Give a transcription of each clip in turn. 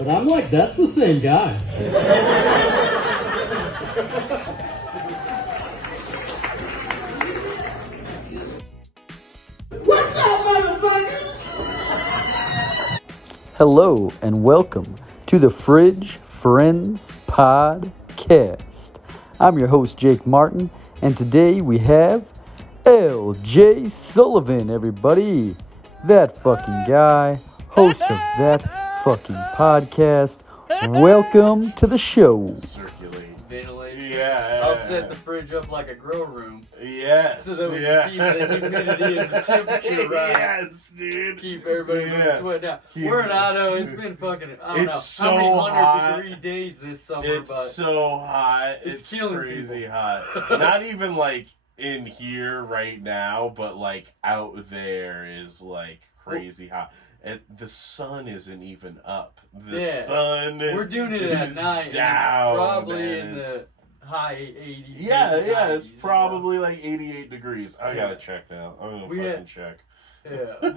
But I'm like, that's the same guy. What's up, motherfuckers? Hello and welcome to the Fridge Friends Podcast. I'm your host, Jake Martin, and today we have L.J. Sullivan, everybody. That fucking guy, host of that fucking podcast. Welcome to the show. Circulate. Ventilate. Yeah. I'll set the fridge up like a grow room. Yes. So that we can keep the humidity and the temperature right. Yes, dude. Keep everybody from sweating out. Keep We're in it. Idaho. It's been fucking, I don't know It's how many so 100-degree days this summer, It's but so hot. it's It's killing crazy people. hot. Not even like in here right now, but like out there is like crazy hot. And the sun isn't even up. The sun we're doing it at is night. down, And it's probably man. in the high 80s. Yeah, maybe yeah, it's 90s, probably like 88 degrees. I gotta Yeah. check now. I'm gonna We fucking had- check. Yeah,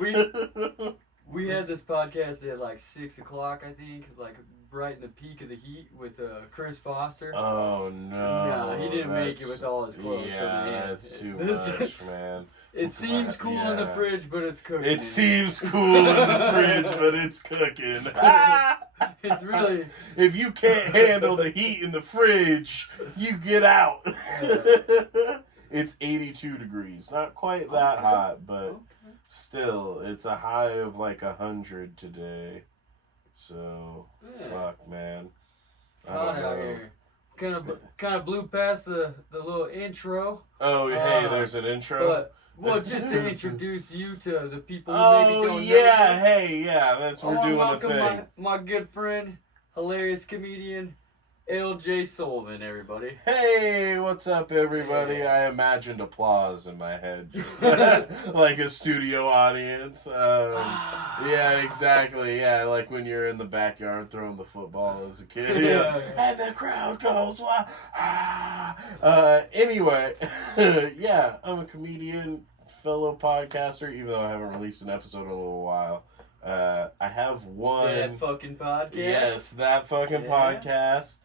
we had this podcast at like 6 o'clock, I think, like right in the peak of the heat with Chris Foster. Oh no! No, he didn't make it That's- with all his clothes. Yeah, so man, that's too this- much, man. It seems cool in the Yeah. fridge, but it's cooking. It seems cool in the fridge, but it's cooking. It's really. If you can't handle the heat in the fridge, you get out. It's 82 degrees. Not quite that hot, but Okay. still, it's a high of like 100 today. So, Yeah. fuck, man. It's hot out here. Kind of blew past the little intro, Oh, hey, there's an intro. but well, just to introduce you to the people who maybe Oh, don't yeah, know. hey, yeah, that's we're doing the welcome thing. my good friend, hilarious comedian, L.J. Sullivan. Everybody. Hey, what's up, everybody? Yeah. I imagined applause in my head, just like a studio audience. Yeah, exactly. Yeah, like when you're in the backyard throwing the football as a kid. Yeah. And the crowd goes wild. Anyway, yeah, I'm a comedian, fellow podcaster, even though I haven't released an episode in a little while. I have one. That fucking podcast. Yes, that fucking Yeah. podcast.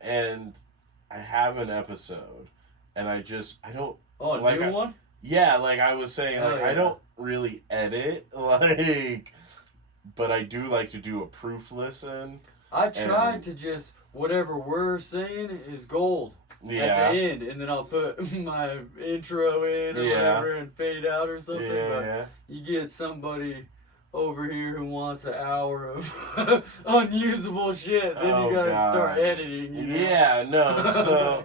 And I have an episode, and I don't. Oh, a like new one? Yeah, like I was saying, Oh, like yeah. I don't really edit, like, but I do like to do a proof listen. I tried and- to just, whatever we're saying is gold at Yeah, the end, and then I'll put my intro in or Yeah. whatever and fade out or something. But yeah. you get somebody over here who wants an hour of unusable shit, then Oh, you gotta God. start editing. You know? Yeah, no, so.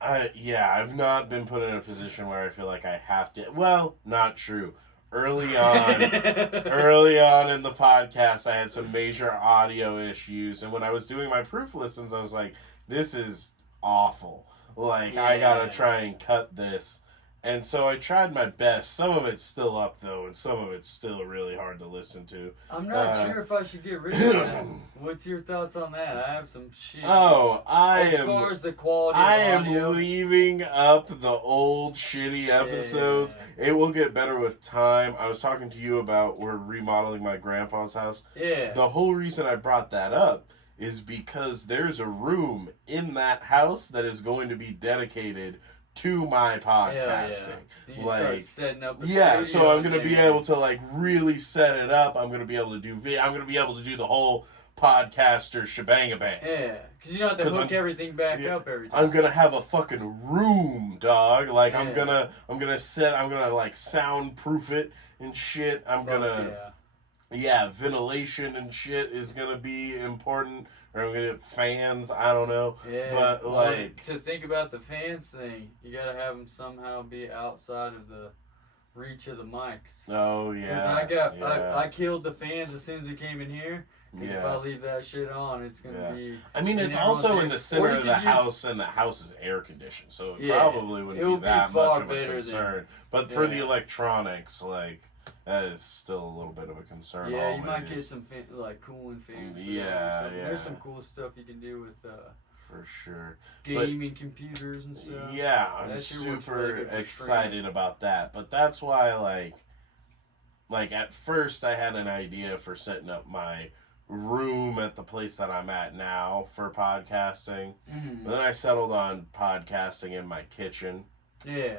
I've not been put in a position where I feel like I have to. Well, not true. Early on in the podcast, I had some major audio issues, and when I was doing my proof listens, I was like, "This is awful. Like, I gotta Yeah. try and cut this." And so I tried my best. Some of it's still up though, and some of it's still really hard to listen to. I'm not sure if I should get rid of that. What's your thoughts on that? I have some shit. Oh, as far as the quality of I am audio. leaving up the old shitty episodes. It will get better with time. I was talking to you about we're remodeling my grandpa's house. Yeah. The whole reason I brought that up is because there's a room in that house that is going to be dedicated to my podcasting. You Like, start setting up. Yeah, so I'm gonna going be able to like really set it up. I'm gonna be able to do I'm gonna be able to do the whole podcaster shebang-a-bang. Yeah, because you don't have to 'Cause hook I'm- everything back yeah, up every time. I'm gonna have a fucking room, dog. Like I'm Yeah. gonna like soundproof it and shit. I'm gonna ventilation and shit is gonna be important. Or I'm gonna get fans. I don't know. Yeah, But well, like, to think about the fans thing, you gotta have them somehow be outside of the reach of the mics. oh yeah. Because yeah. I killed the fans as soon as we came in here. Because if I leave that shit on, it's gonna Yeah. be. I mean, it's also in the center of the house, and the house is air conditioned, so it probably it wouldn't would be that be far much of a better concern. But for the electronics, like, that is still a little bit of a concern. Yeah, always. you might get some like cooling fans. for that or Yeah, something. yeah. There's some cool stuff you can do with for sure. gaming computers and stuff. Yeah, I'm That shit works super really good for excited about that. But that's why, like at first I had an idea for setting up my room at the place that I'm at now for podcasting. Mm-hmm. But then I settled on podcasting in my kitchen. Yeah.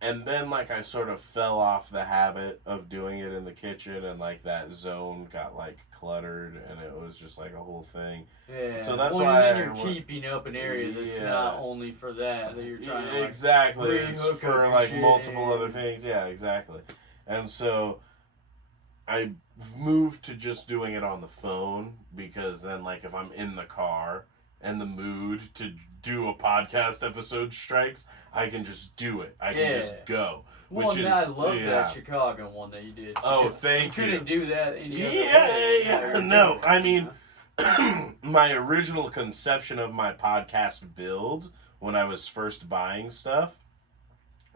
And then, like, I sort of fell off the habit of doing it in the kitchen, and, like, that zone got, like, cluttered, and it was just, like, a whole thing. Yeah. So that's well, why and then you're keeping up an area that's not only for that you're trying to, like, exactly. It's rehook for, up like, shit. multiple other things. Yeah, exactly. And so I moved to just doing it on the phone, because then, like, if I'm in the car and the mood to do a podcast episode strikes, I can just do it. I can just go. Well, Which and is, I love that Chicago one that you did. Oh, thank you. You couldn't do that any other way. Yeah. No, I mean, my original conception of my podcast build when I was first buying stuff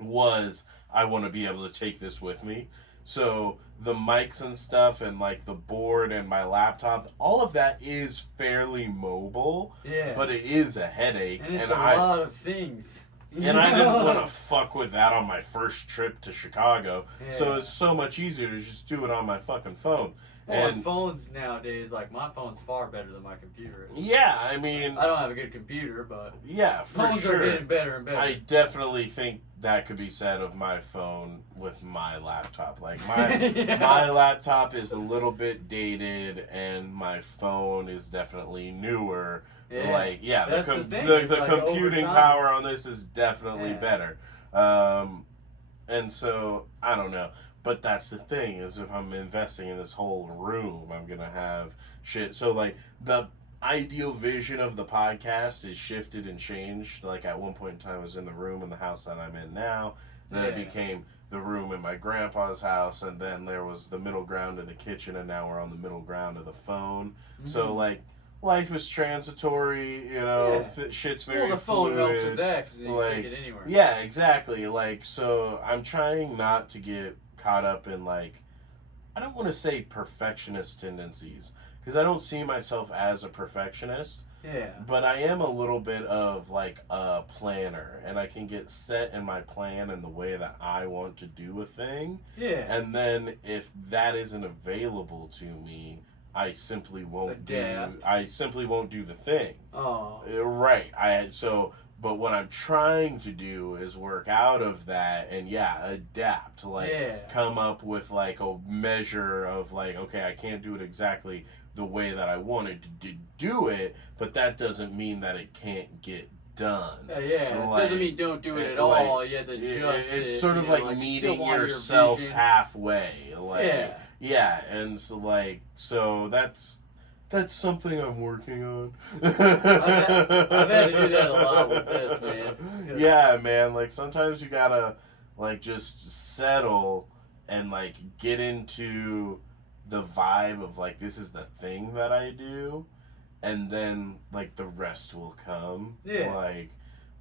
was, I want to be able to take this with me. So the mics and stuff, and like the board and my laptop, all of that is fairly mobile. Yeah. But it is a headache. And it's a lot of things. And I didn't want to fuck with that on my first trip to Chicago. Yeah. So it's so much easier to just do it on my fucking phone. Well, and phones nowadays, like, my phone's far better than my computer is. yeah, I mean, I don't have a good computer, but yeah, for phones sure. are getting better and better. I definitely think that could be said of my phone with my laptop. Like, my my laptop is a little bit dated, and my phone is definitely newer. Yeah. Like, yeah, That's the thing. the It's like computing over time. power on this is definitely Yeah. better. And so, I don't know. But that's the thing, is if I'm investing in this whole room, I'm going to have shit. So, like, the ideal vision of the podcast is shifted and changed. Like, at one point in time, I was in the room in the house that I'm in now. Then it became the room in my grandpa's house. And then there was the middle ground of the kitchen. And now we're on the middle ground of the phone. Mm-hmm. So, like, life is transitory, you know, shit's very well, the phone fluid. helps with that, because you Like, can take it anywhere. Yeah, exactly. Like, so I'm trying not to get caught up in, like, I don't want to say perfectionist tendencies, because I don't see myself as a perfectionist. Yeah. But I am a little bit of, like, a planner, and I can get set in my plan and the way that I want to do a thing. Yeah. And then if that isn't available to me, I simply won't do the thing. Oh. Right. But what I'm trying to do is work out of that and adapt. Like, come up with, like, a measure of, like, okay, I can't do it exactly the way that I wanted to do it, but that doesn't mean that it can't get done. Like, it doesn't mean don't do it at all. You have to adjust it. It's sort of like meeting yourself halfway. Like, and so, like, so that's something I'm working on. I've had to do that a lot with this, man. Yeah, man. Like, sometimes you gotta, like, just settle and, like, get into the vibe of, like, this is the thing that I do, and then, like, the rest will come. Yeah. Like,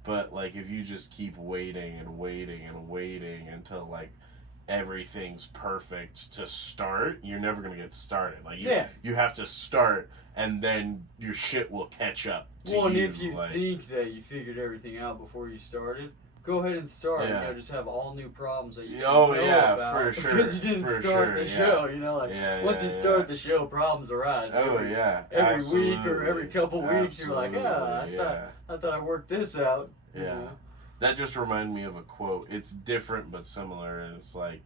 but, like, if you just keep waiting and waiting and waiting until, like, everything's perfect to start, you're never gonna get started. Like, you have to start, and then your shit will catch up to you. Well, and if you think that you figured everything out before you started, go ahead and start. Yeah. You know, just have all new problems that you didn't know about for sure. because you didn't start the show. You know, like once you start the show, problems arise. Every week or every couple weeks, you're like, I thought I worked this out. Yeah. You know? That just reminded me of a quote. It's different but similar, and it's like,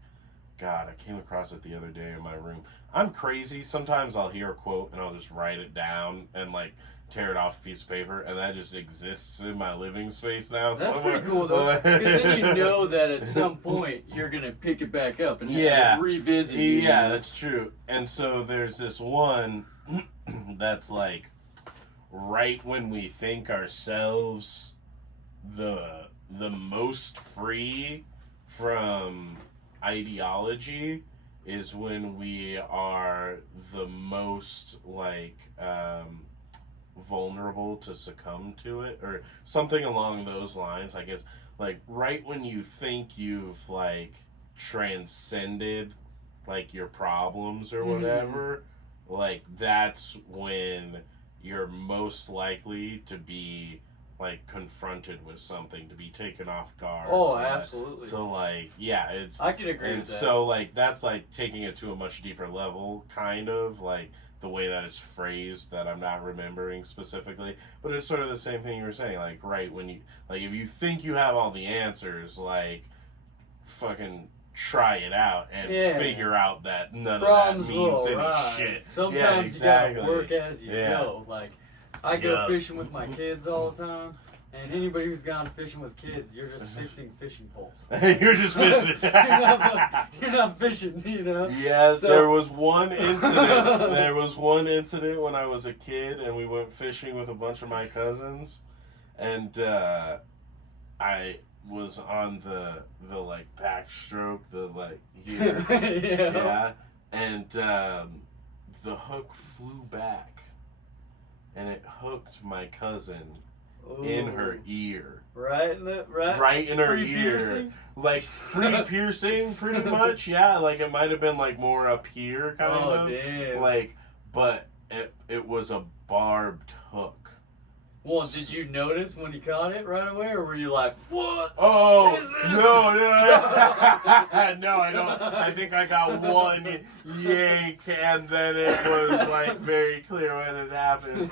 God, I came across it the other day in my room. I'm crazy. Sometimes I'll hear a quote and I'll just write it down and, like, tear it off a piece of paper, and that just exists in my living space now. That's somewhere. pretty cool, though, because then you know that at some point you're going to pick it back up and revisit it. Yeah, that's true. And so there's this one that's like, right when we think ourselves the most free from ideology is when we are the most, like, vulnerable to succumb to it, or something along those lines, I guess. Like, right when you think you've, like, transcended, like, your problems or whatever, like, that's when you're most likely to be like confronted with something, to be taken off guard. Oh, absolutely. So like, yeah, it's. I can agree with that. So like that's like taking it to a much deeper level, kind of like the way that it's phrased that I'm not remembering specifically, but it's sort of the same thing you were saying. Like right when you like if you think you have all the answers, like fucking try it out and figure out that none Problems of that means any rise. shit. Sometimes exactly. you gotta work as you go. Like I go fishing with my kids all the time, and anybody who's gone fishing with kids, you're just fixing fishing poles. You're just fishing. you're not fishing, you know. Yes, there was one incident. There was one incident when I was a kid, and we went fishing with a bunch of my cousins, and I was on the like backstroke, the like here, yeah, and the hook flew back, and it hooked my cousin in her ear. Right in her ear. Piercing? Like free piercing, pretty much. Yeah, like it might have been like more up here, kind of. Oh damn! Like, but it was a barbed hook. Well, did you notice when you caught it right away, or were you like, "What? Oh, is this?" no, no, I don't. I think I got one yank, and then it was like very clear when it happened.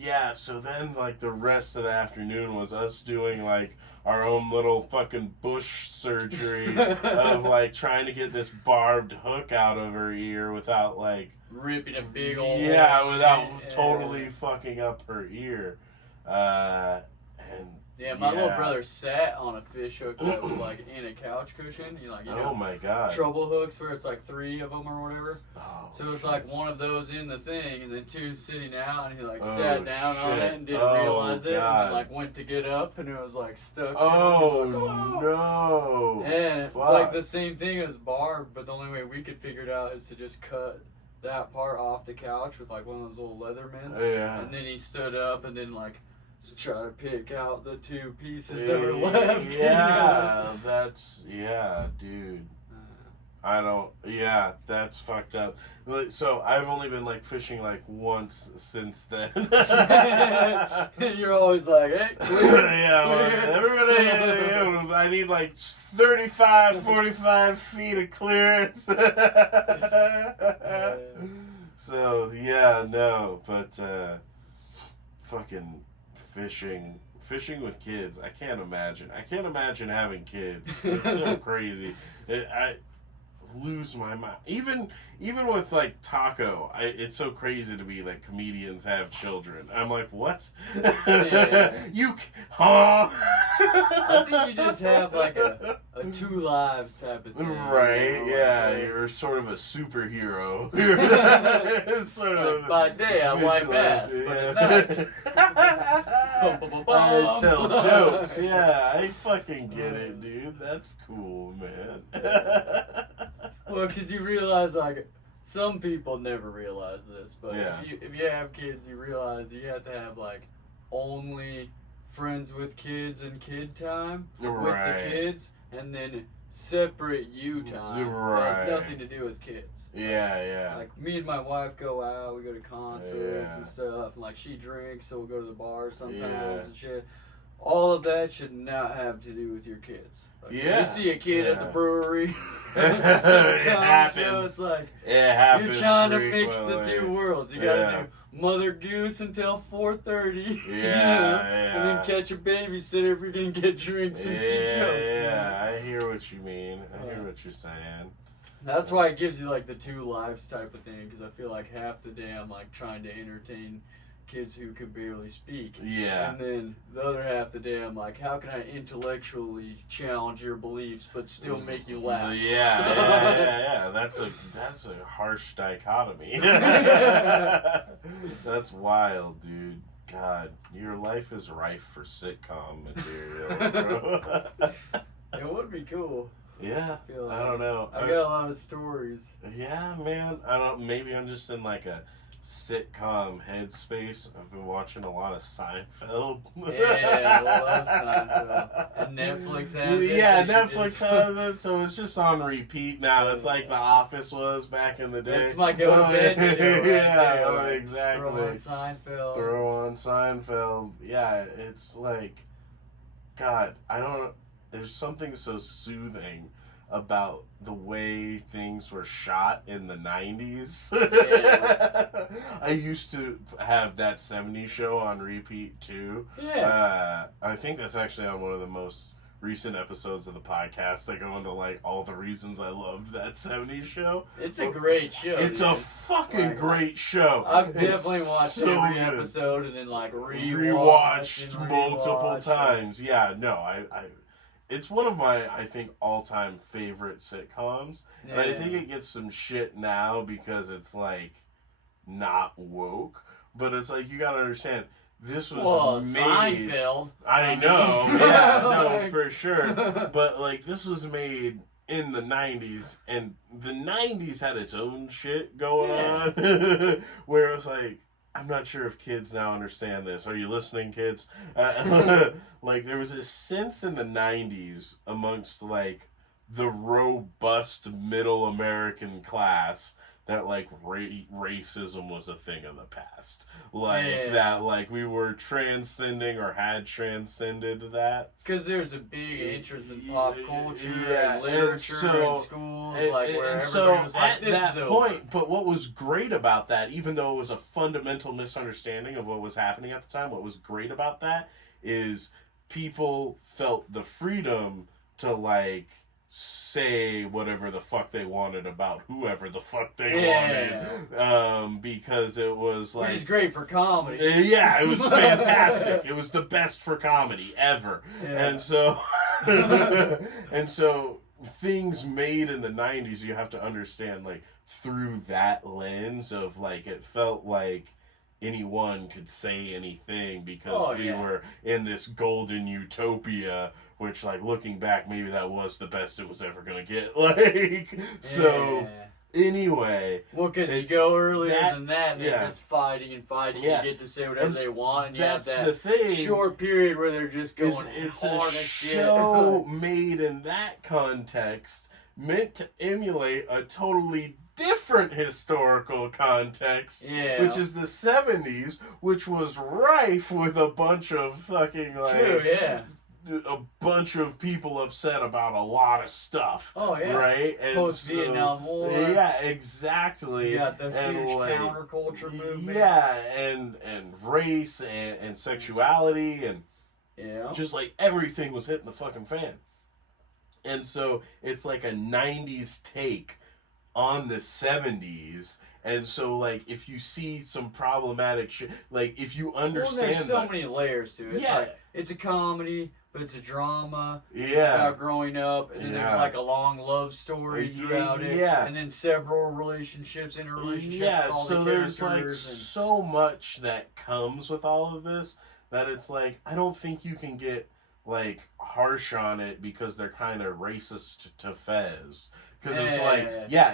Yeah, so then like the rest of the afternoon was us doing like our own little fucking bush surgery of like trying to get this barbed hook out of her ear without like ripping a big old without totally fucking up her ear. My little brother sat on a fish hook that was like in a couch cushion. You know, oh my god, trouble hooks where it's like 3 of them or whatever. Oh, so it's like one of those in the thing, and then 2 sitting out, and he like sat down on it and didn't realize it, and then like went to get up, and it was like stuck. Oh, to him. No! And it's like the same thing as barb, but the only way we could figure it out is to just cut that part off the couch with like one of those little leather mints. Yeah. And then he stood up and then like try to pick out the 2 pieces that were left. Yeah, dude. That's fucked up. So I've only been like fishing like once since then. You're always like, hey, clear. Everybody, I need like 35, 45 feet of clearance. So but fucking fishing with kids, I can't imagine having kids. It's so crazy. I lose my mind. Even with like Taco, it's so crazy to me that comedians have children. I'm like, what? You huh? I think you just have like a 2 lives type of thing. Right, you're sort of a superhero. It's sort of by day I wipe ass, but at night I tell jokes. Yeah, I fucking get it, dude. That's cool, man. Well, because you realize, like, some people never realize this, but if you have kids, you realize you have to have, like, only friends with kids and kid time with the kids, and then separate you time. That has nothing to do with kids. Yeah. Like, me and my wife go out, we go to concerts and stuff, and, like, she drinks, so we'll go to the bar sometimes and shit. All of that should not have to do with your kids. Like, you see a kid at the brewery. It happens. It's like it happens. You're trying to mix the 2 worlds. You gotta do Mother Goose until 4:30. And then catch a babysitter if you're gonna get drinks and see jokes. Yeah, I hear what you mean. I hear what you're saying. That's why it gives you like the 2 lives type of thing, because I feel like half the day I'm like trying to entertain kids who could barely speak. Yeah. And then the other half of the day, I'm like, how can I intellectually challenge your beliefs but still make you laugh? Yeah. That's a harsh dichotomy. That's wild, dude. God, your life is rife for sitcom material, bro. It would be cool. Yeah. I don't know. I got a lot of stories. Yeah, man. I don't. Maybe I'm just in like a sitcom headspace, I've been watching a lot of Seinfeld. Yeah, I love Seinfeld. And Netflix has it. Yeah, so Netflix has it, so it's just on repeat now. It's like The Office was back in the day. That's my go-to-bed show. Yeah, Like, exactly. Throw on Seinfeld. Throw on Seinfeld. Yeah, it's like, God, I don't. There's something so soothing about the way things were shot in the 90s. Yeah. I used to have that 70s show on repeat too. Yeah. I think that's actually on one of the most recent episodes of the podcast. I go into like all the reasons I loved that 70s show. It's a great show. It's dude. a fucking great show. I've It's definitely watched so every good. episode and then like rewatched multiple rewatched. times. Yeah, no, I it's one of my, I think, all-time favorite sitcoms. Yeah. And I think it gets some shit now because it's like not woke. But it's like, you gotta understand, this was made. Seinfeld. I know, yeah, no, for sure. But like, this was made in the 90s, and the 90s had its own shit going on, where it was like, I'm not sure if kids now understand this. Are you listening, kids? Like, there was this sense in the 90s amongst, like, the robust middle American class that, like, racism was a thing of the past. Like, that, like, we were transcending or had transcended that. Because there's a big interest in pop culture and and literature so- in schools, And, like, where and everybody so was like, at this that is over. point, but what was great about that, even though it was a fundamental misunderstanding of what was happening at the time, what was great about that is people felt the freedom to, like, say whatever the fuck they wanted about whoever the fuck they wanted, because it was like, Which is great for comedy. yeah, it was fantastic. It was the best for comedy ever. Yeah. And so and so things made in the 90s, you have to understand, like, through that lens of, like, it felt like anyone could say anything because we were in this golden utopia, which, like, looking back, maybe that was the best it was ever gonna get. Like, so anyway, well, because you go earlier that- than that, they're yeah. just fighting and fighting. Yeah. You get to say whatever And they want, and you have that's that the thing. short period where they're just going It's hard a as shit. show made in that context, meant to emulate a totally different historical context, which is the 70s, which was rife with a bunch of fucking, like, True, yeah. a bunch of people upset about a lot of stuff. Oh, yeah. Right? And Post-Vietnam War. Yeah, exactly. You got the And, huge like, counterculture movement. Yeah, and race and sexuality and just, like, everything was hitting the fucking fan. And so it's like a 90s take on the 70s. And so, like, if you see some problematic shit, like, if you understand, well, there's so many layers to it. It's Yeah. like, it's a comedy, but it's a drama. It's Yeah. about growing up, and then there's like a long love story throughout it. Yeah. And then several relationships, interrelationships. Yeah, with all so the there's, like, characters so much that comes with all of this that it's like, I don't think you can get, like, harsh on it because they're kind of racist to Fez. Because it's like,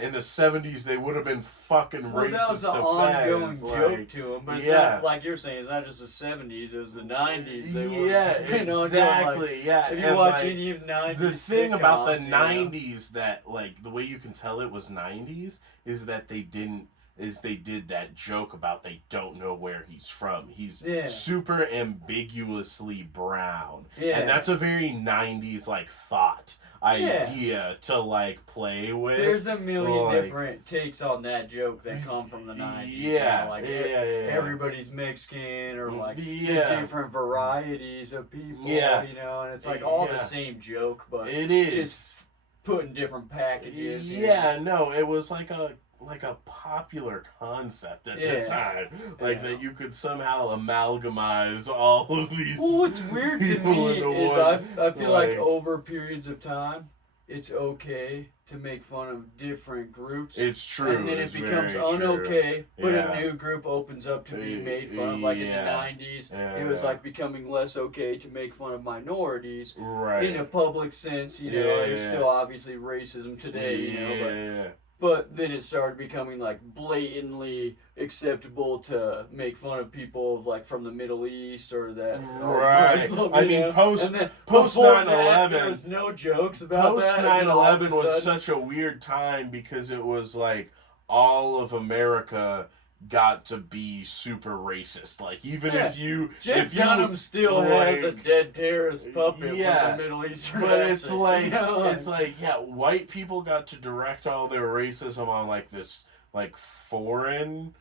in the 70s they would have been fucking racist that was to the ongoing Fez. joke Like, to him, but it's not, like you're saying, it's not just the 70s, it was the 90s. They were, exactly, yeah. If you And, watch like, any of 90s the thing about the sitcoms, 90s that, like, the way you can tell it was 90s is that they did that joke about they don't know where he's from. He's super ambiguously brown. And that's a very 90s, like, thought idea to, like, play with. There's a million different takes on that joke that come from the 90s. Yeah. Like, everybody's Mexican, or, like, the different varieties of people, you know, and it's, like, all the same joke, but it is just put in different packages. Yeah, no, it was like a popular concept at the time, like that you could somehow amalgamize all of these. Well, what's weird to me is I feel like over periods of time, it's okay to make fun of different groups. It's true. And then it becomes un-okay, but a new group opens up to be made fun of. Like in the 90s, it was like becoming less okay to make fun of minorities in a public sense. You know, there's still obviously racism today, you know, but But then it started becoming like blatantly acceptable to make fun of people like from the Middle East or that. Right. Muslim, I mean, post before 9/11, that, there was no jokes about post that. 9/11 was such a weird time because it was like all of America got to be super racist. Like even if you Dunham still has a dead terrorist puppet with a Middle Eastern but accent. it's like it's like white people got to direct all their racism on like this like foreign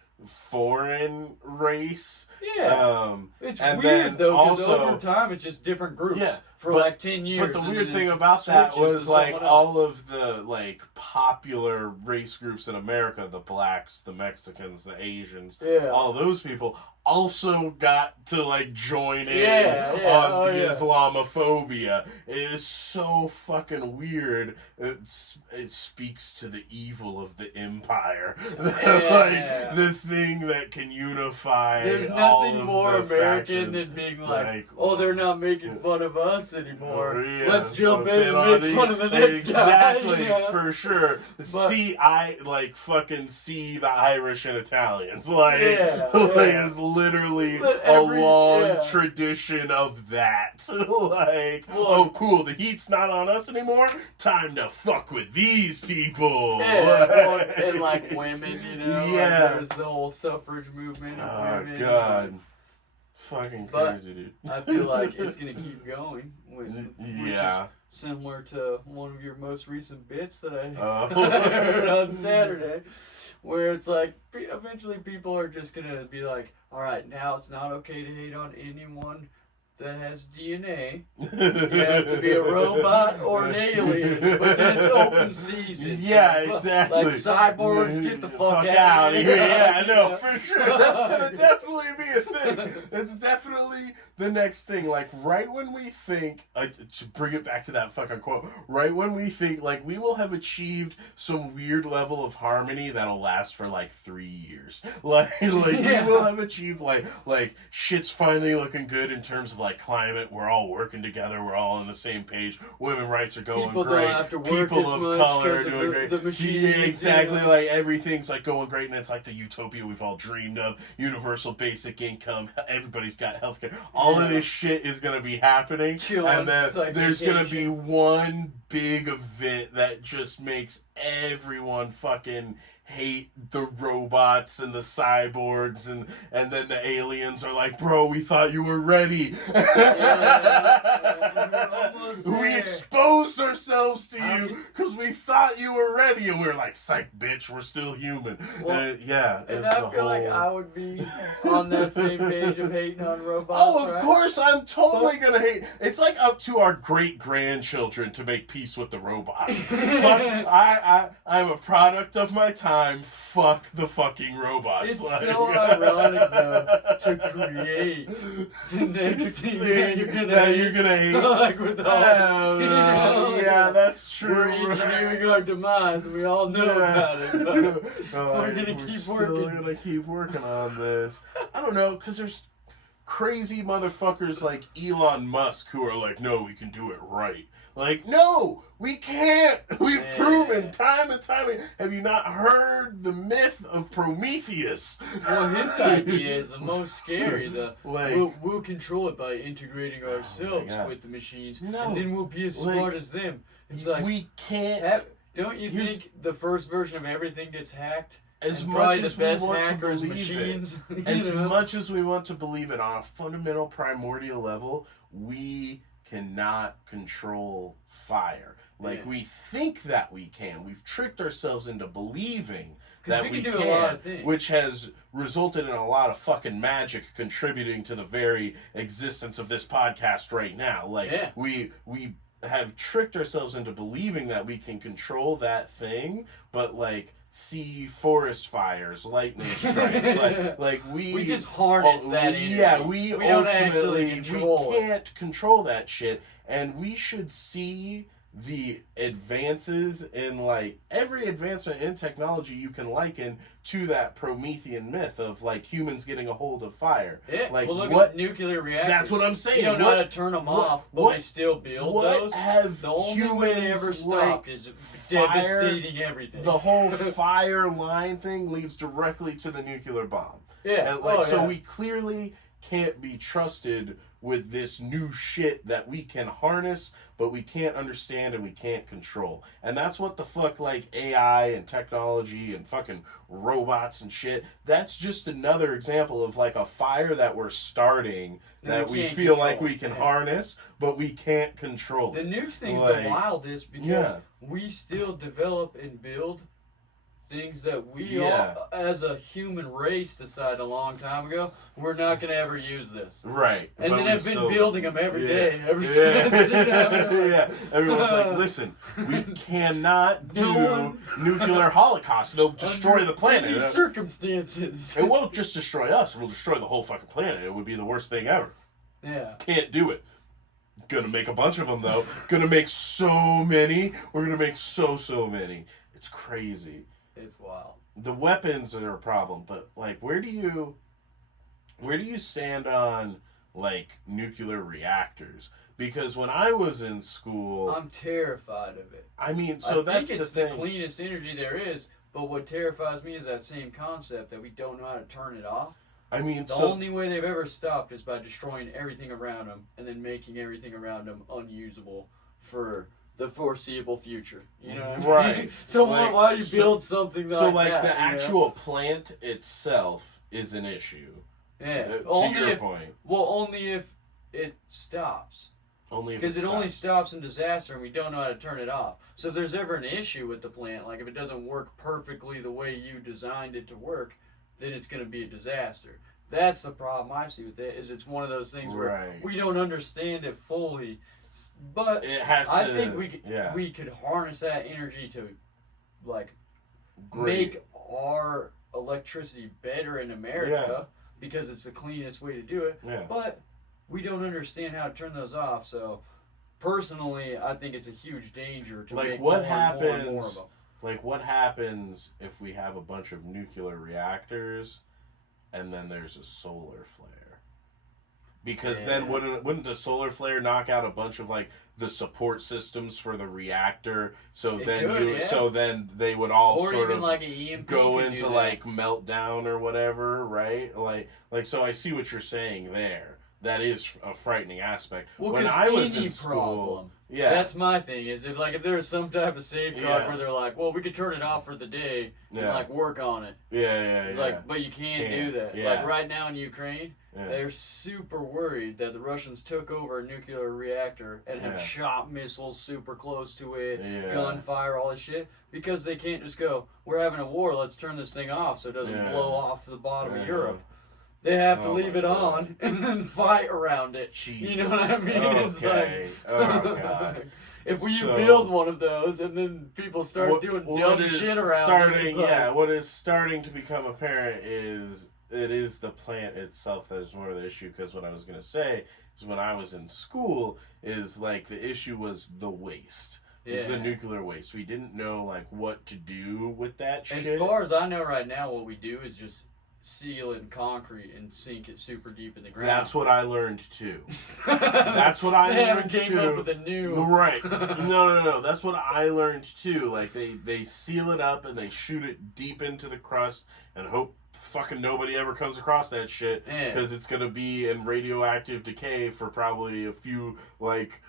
race. Yeah. It's and weird though, because also, over time it's just different groups for like 10 years. But the weird thing about that was like all of the like popular race groups in America, the blacks, the Mexicans, the Asians, all those people also got to like join in on the Islamophobia. It is so fucking weird. It speaks to the evil of the empire. Like the thing that can unify. There's all nothing of more the American factions. than being like, oh, they're not making fun of us anymore. Let's jump in and on make fun of the next guy. Exactly, for sure. See the Irish and Italians. Like, it's literally a long tradition of that. Like, oh, cool, the heat's not on us anymore. Time to fuck with these people. And like women, like there's the whole suffrage movement. Oh, God. Fucking crazy, dude. I feel like it's going to keep going. Which is similar to one of your most recent bits that I heard on Saturday, where it's like, eventually people are just going to be like, all right, now it's not okay to hate on anyone that has DNA. You have to be a robot or an alien, but then it's open season. Exactly. Like cyborgs, get the fuck out of here. Yeah, no, for sure. That's gonna definitely be a thing. It's definitely the next thing. Like right when we think, to bring it back to that fucking quote, right when we think like we will have achieved some weird level of harmony that'll last for like 3 years. Like we will have achieved like shit's finally looking good in terms of like climate. We're all working together. We're all on the same page. Women rights are going People great. Don't have to work People as of much color are doing great. The machines, exactly. Like everything's like going great, and it's like the utopia we've all dreamed of. Universal basic income. Everybody's got healthcare. All of this shit is gonna be happening, and then there's gonna be one big event that just makes everyone fucking hate the robots and the cyborgs, and then the aliens are like, bro, we thought you were ready. We exposed ourselves to you because we thought you were ready, and we were like, psych, bitch, we're still human. And I feel like I would be on that same page of hating on robots. Oh, of course, I'm totally gonna hate. It's like up to our great grandchildren to make peace with the robots. I'm a product of my time. Fuck the fucking robots. It's so ironic though to create the next thing that you're gonna hate. Like with all, that's true. We're engineering our demise, and we all know about it. But we're gonna keep working on this. I don't know, because there's crazy motherfuckers like Elon Musk who are like, no, we can do it right. Like, no, we can't. We've proven time and time again. Have you not heard the myth of Prometheus? Well, his idea is the most scary. We'll control it by integrating ourselves with the machines, and then we'll be as smart as them. It's like, we can't. Don't you think the first version of everything gets hacked? As much as we want to believe machines, it, as much as we want to believe it, on a fundamental primordial level, we cannot control fire. Like, we think that we can. We've tricked ourselves into believing that we can, a lot of things. Which has resulted in a lot of fucking magic contributing to the very existence of this podcast right now. Like, we have tricked ourselves into believing that we can control that thing, but, like, see forest fires, lightning strikes, we just harness that energy. Yeah, we don't actually control we can't control that shit, and we should see the advances in, like, every advancement in technology you can liken to that Promethean myth of, like, humans getting a hold of fire. Yeah, like, well, look what at nuclear reactors. That's what I'm saying. You don't know how to turn them off, but we still build those. Have the only way they ever stopped is devastating everything. The whole fire line thing leads directly to the nuclear bomb. Yeah, and, like, so we clearly can't be trusted with this new shit that we can harness, but we can't understand and we can't control. And that's what the fuck, like, AI and technology and fucking robots and shit, that's just another example of, like, a fire that we're starting that we feel like we can harness, but we can't control. The nukes thing's like, the wildest because we still develop and build things that we all, as a human race, decided a long time ago, we're not going to ever use this. Right. And then have been building them every day ever since. Yeah. Everyone's like, listen, we cannot do nuclear holocaust. It'll destroy the planet. Under these circumstances. It won't just destroy us. It will destroy the whole fucking planet. It would be the worst thing ever. Yeah. Can't do it. Gonna make a bunch of them, though. Gonna make so many. We're gonna make so many. It's crazy. It's wild. The weapons are a problem, but, like, where do you stand on, like, nuclear reactors? Because when I was in school, I'm terrified of it. I mean, so I think that's it's the the cleanest energy there is, but what terrifies me is that same concept that we don't know how to turn it off. I mean, the only way they've ever stopped is by destroying everything around them and then making everything around them unusable for the foreseeable future. You know what I mean? Right. So like, why do you build something like that? So, like, the actual plant itself is an issue. Yeah. To only your if, point. Well, only if it stops. Only if because it only stops in disaster and we don't know how to turn it off. So if there's ever an issue with the plant, like if it doesn't work perfectly the way you designed it to work, then it's going to be a disaster. That's the problem I see with it, is it's one of those things where we don't understand it fully. But I think we could harness that energy to, like, make our electricity better in America because it's the cleanest way to do it. Yeah. But we don't understand how to turn those off. So personally, I think it's a huge danger to make more and more of them. Like, what happens if we have a bunch of nuclear reactors and then there's a solar flare? Because then wouldn't the solar flare knock out a bunch of, like, the support systems for the reactor? So then they would all or sort even of like an EMP go into, like, meltdown or whatever, right? Like so I see what you're saying there. That is a frightening aspect. Well, when I was in school, problem. Yeah. That's my thing, is if there was some type of safeguard where they're like, well, we could turn it off for the day and like work on it. It's like, but you can't do that. Yeah. Like right now in Ukraine, they're super worried that the Russians took over a nuclear reactor and have shot missiles super close to it, gunfire, all this shit, because they can't just go, we're having a war, let's turn this thing off so it doesn't blow off the bottom of Europe. They have to leave it on and then fight around it. Jesus. You know what I mean? Okay. It's like, oh, God. If you build one of those and then people start doing dumb shit around it, what is starting to become apparent is it is the plant itself that is more of the issue. Because what I was going to say is when I was in school is, like, the issue was the waste. It's the nuclear waste. We didn't know, like, what to do with that shit. As far as I know right now, what we do is just seal it in concrete and sink it super deep in the ground. That's what I learned too. That's what I learned too. They came up with a new... Right. No. That's what I learned too. Like, they seal it up and they shoot it deep into the crust and hope fucking nobody ever comes across that shit, because it's going to be in radioactive decay for probably a few, like,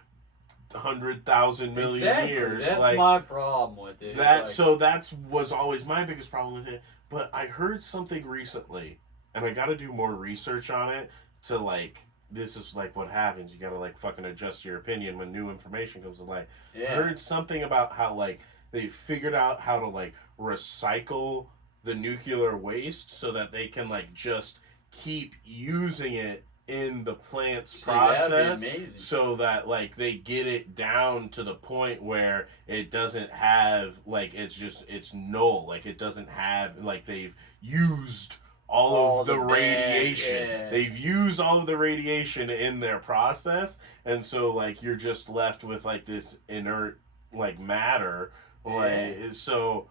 100,000 million years. That's like, my problem with it. So that was always my biggest problem with it. But I heard something recently, and I got to do more research on it to, like, this is, like, what happens. You got to, like, fucking adjust your opinion when new information comes to light. I heard something about how, like, they figured out how to, like, recycle the nuclear waste so that they can, like, just keep using it in the plant's process, so that, like, they get it down to the point where it doesn't have, like, it's null, like, it doesn't have, like, they've used all of the radiation. They've used all of the radiation in their process, and so, like, you're just left with, like, this inert like matter. Like, so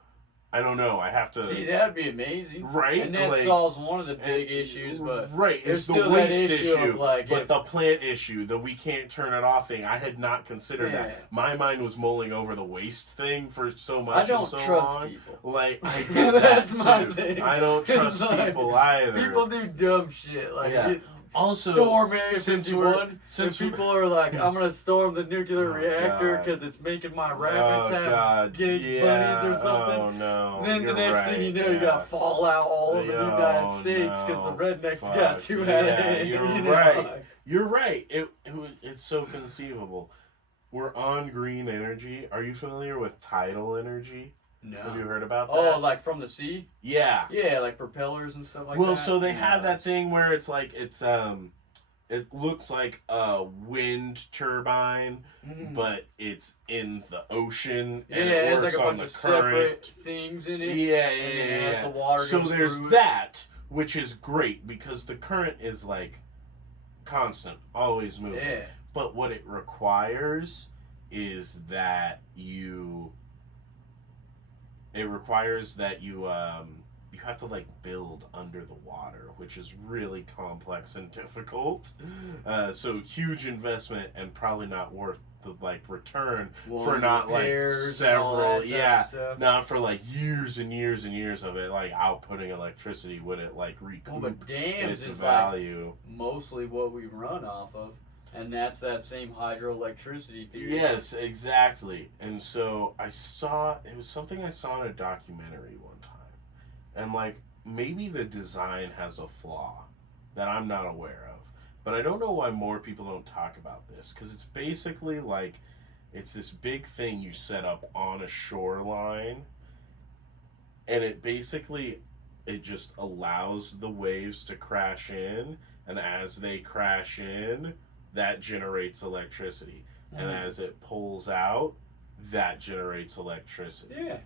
I don't know. I have to see. That'd be amazing, right? And that like, solves one of the big issues, but right, there's it's still the waste that issue of, like, but the plant issue, the we can't turn it off thing. I had not considered that. My mind was mulling over the waste thing for so much. I don't and so trust long. people. Like I get That's that my too. thing. I don't trust Like, people either. People do dumb shit like. Also, storm Area 51. Since people are like, I'm gonna storm the nuclear reactor because it's making my rabbits have gay bunnies or something. Oh no! Then the next thing you know, you got fallout all over the United States because the rednecks got too out of hand. You're you know? right. You're right. It's so conceivable. We're on green energy. Are you familiar with tidal energy? No. Have you heard about that? Oh, like from the sea? Yeah. Yeah, like propellers and stuff like that. Well, so they have that thing where it's like it looks like a wind turbine, but it's in the ocean. Yeah, and it has like a bunch the of separate things in it. Yeah. The water so goes there's through that, which is great because the current is like constant, always moving. Yeah. But what it requires is that you you have to like build under the water, which is really complex and difficult. So huge investment and probably not worth the like return for not like several not for like years and years and years of it like outputting electricity would it like recoup but dams its is value. Like mostly what we run off of. And that's that same hydroelectricity theory. Yes, exactly. And so it was something I saw in a documentary one time. And like, maybe the design has a flaw that I'm not aware of. But I don't know why more people don't talk about this. Because it's basically like, it's this big thing you set up on a shoreline. And it just allows the waves to crash in. And as they crash in, that generates electricity. And as it pulls out, that generates electricity. Yeah.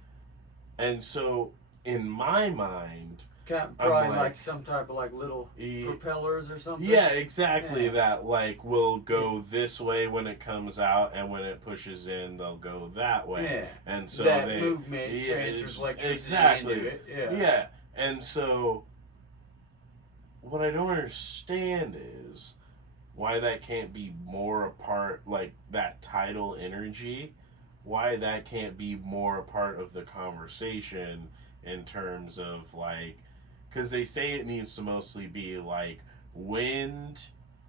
And so, in my mind... Probably like some type of like little propellers or something? Yeah, exactly. Yeah. That like will go this way when it comes out, and when it pushes in, they'll go that way. Yeah. And so that movement transfers electricity into it. Yeah. And so, what I don't understand is... why that can't be more a part, like that tidal energy, why that can't be more a part of the conversation in terms of like, because they say it needs to mostly be like wind,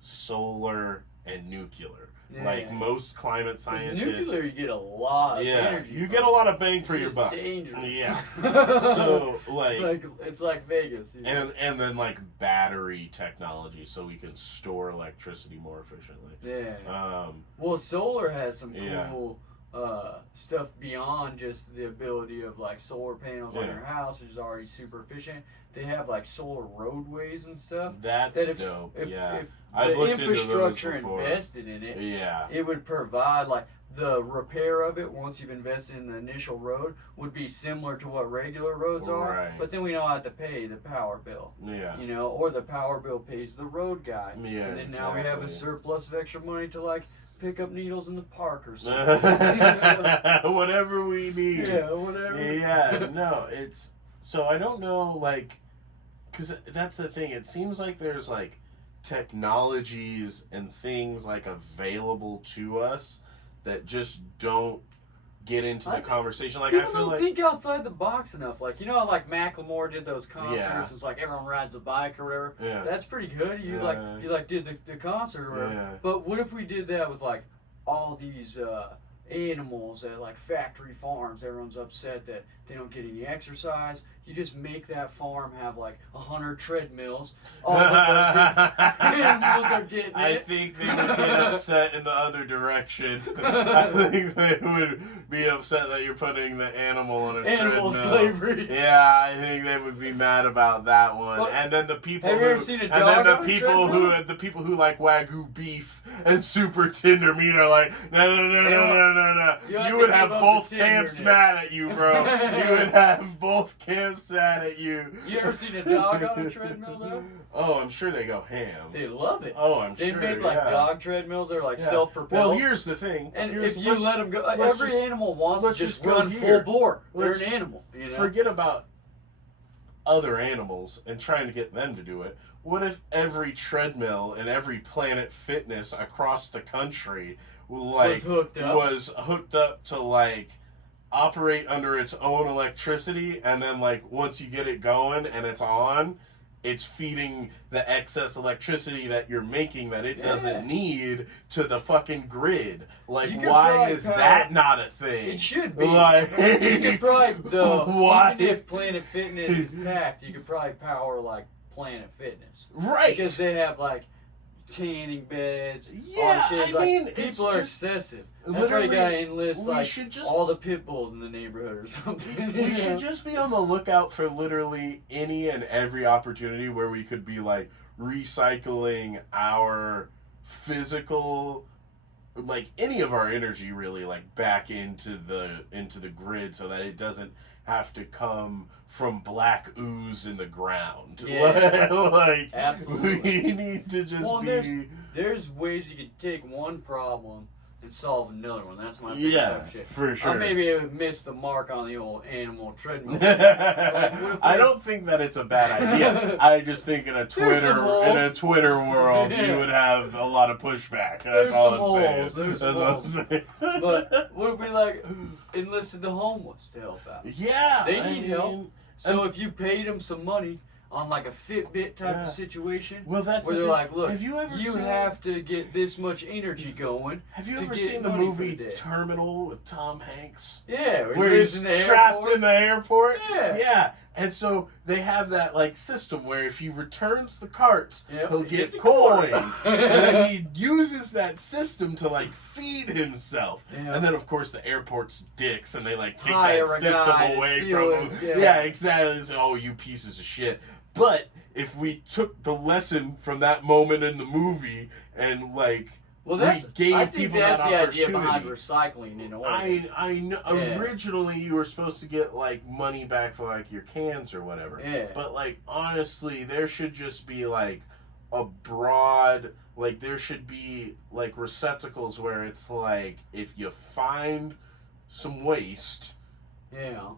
solar, and nuclear. Yeah. Like most climate scientists. Nuclear, you get a lot of energy. You get a lot of bang for your buck. Dangerous. Yeah. So like it's like Vegas. You know? And then like battery technology, so we can store electricity more efficiently. Yeah. Well, solar has some cool stuff beyond just the ability of like solar panels on your house, which is already super efficient. They have like solar roadways and stuff. That's dope. If the infrastructure invested in it, it would provide like the repair of it once you've invested in the initial road would be similar to what regular roads are. Right. But then we don't have to pay the power bill. Yeah. You know, or the power bill pays the road guy. Yeah. And then now we have a surplus of extra money to like pick up needles in the park or something. Whatever we need. Yeah, whatever. Yeah, no, it's... So I don't know, like... Because that's the thing. It seems like there's, like, technologies and things, like, available to us that just don't get into the conversation. Like, people I feel don't think outside the box enough. Like, you know how, like, Macklemore did those concerts? It's like everyone rides a bike or whatever. Yeah. That's pretty good. You did the concert or whatever. Yeah. But what if we did that with, like, all these animals at, like, factory farms? Everyone's upset that they don't get any exercise. You just make that farm have like 100 treadmills. All the animals are getting it. I think they would get upset in the other direction. I think they would be upset that you're putting the animal on a Animal treadmill. slavery. Yeah, I think they would be mad about that one. Well, and then the people have you ever seen a dog on a treadmill? the people who like Wagyu beef and super tender meat are like, no. You would have both camps mad at you, bro. You would have both camps sad at you. You ever seen a dog on a treadmill though? Oh, I'm sure they go ham. They love it. Oh, I'm they sure. They make like dog treadmills. They're like self-propelled. Well, here's the thing. And if you let them go, every animal wants to just run full here. bore. They're an animal. You know? Forget about other animals and trying to get them to do it. What if every treadmill and every Planet Fitness across the country was hooked up to like operate under its own electricity, and then like once you get it going and it's on, it's feeding the excess electricity that you're making that it doesn't need to the fucking grid. Like, why is that not a thing? It should be. Like, you could probably, why? Even if Planet Fitness is packed, you could probably power like Planet Fitness. Right. Because they have like tanning beds. Yeah, shit. I mean, people are excessive. That's why you gotta enlist like all the pit bulls in the neighborhood or something. We should just be on the lookout for literally any and every opportunity where we could be like recycling our physical, like any of our energy really, like back into the grid, so that it doesn't have to come from black ooze in the ground. Yeah. Like, absolutely. We need to just there's ways you could take one problem and solve another one. That's my shit. For sure. I maybe have missed the mark on the old animal treadmill. I don't think that it's a bad idea. I just think in a Twitter world you would have a lot of pushback. That's all I'm saying. But what if we like enlisted the homeless to help out? Yeah, they need help. So if you paid them some money on like a Fitbit type of situation, well, that's where they're like, look, have you have to get this much energy going. Have you ever seen the movie Terminal with Tom Hanks? Yeah, where he's trapped in the airport. Yeah. And so they have that like system where if he returns the carts, he'll get coins. and then he uses that system to like feed himself. Yeah. And then of course the airport's dicks and they like take Hire that system away from him. Yeah, exactly. So, oh, you pieces of shit. But if we took the lesson from that moment in the movie and like I think that's the idea behind recycling in a way. I know. Yeah. Originally, you were supposed to get like money back for like your cans or whatever. Yeah. But like honestly, there should just be like a broad, like there should be like receptacles where it's like if you find some waste,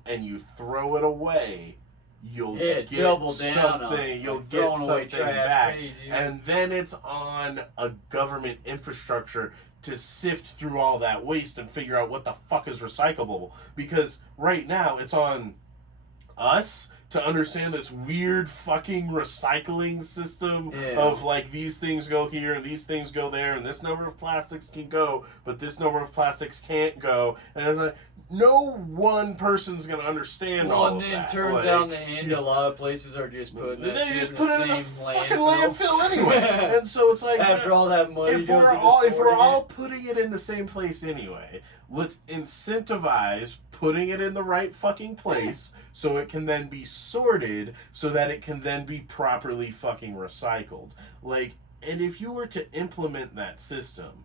and you throw it away, you'll get something. You'll get something back, and then it's on a government infrastructure to sift through all that waste and figure out what the fuck is recyclable. Because right now it's on us to understand this weird fucking recycling system of like these things go here and these things go there and this number of plastics can go, but this number of plastics can't go. And it's like no one person's gonna understand all of that. And then turns out in the end, a lot of places are just putting that shit in the same fucking landfill anyway. And so it's like after all that money if we're all putting it in the same place anyway, let's incentivize putting it in the right fucking place so it can then be sorted so that it can then be properly fucking recycled. Like, and if you were to implement that system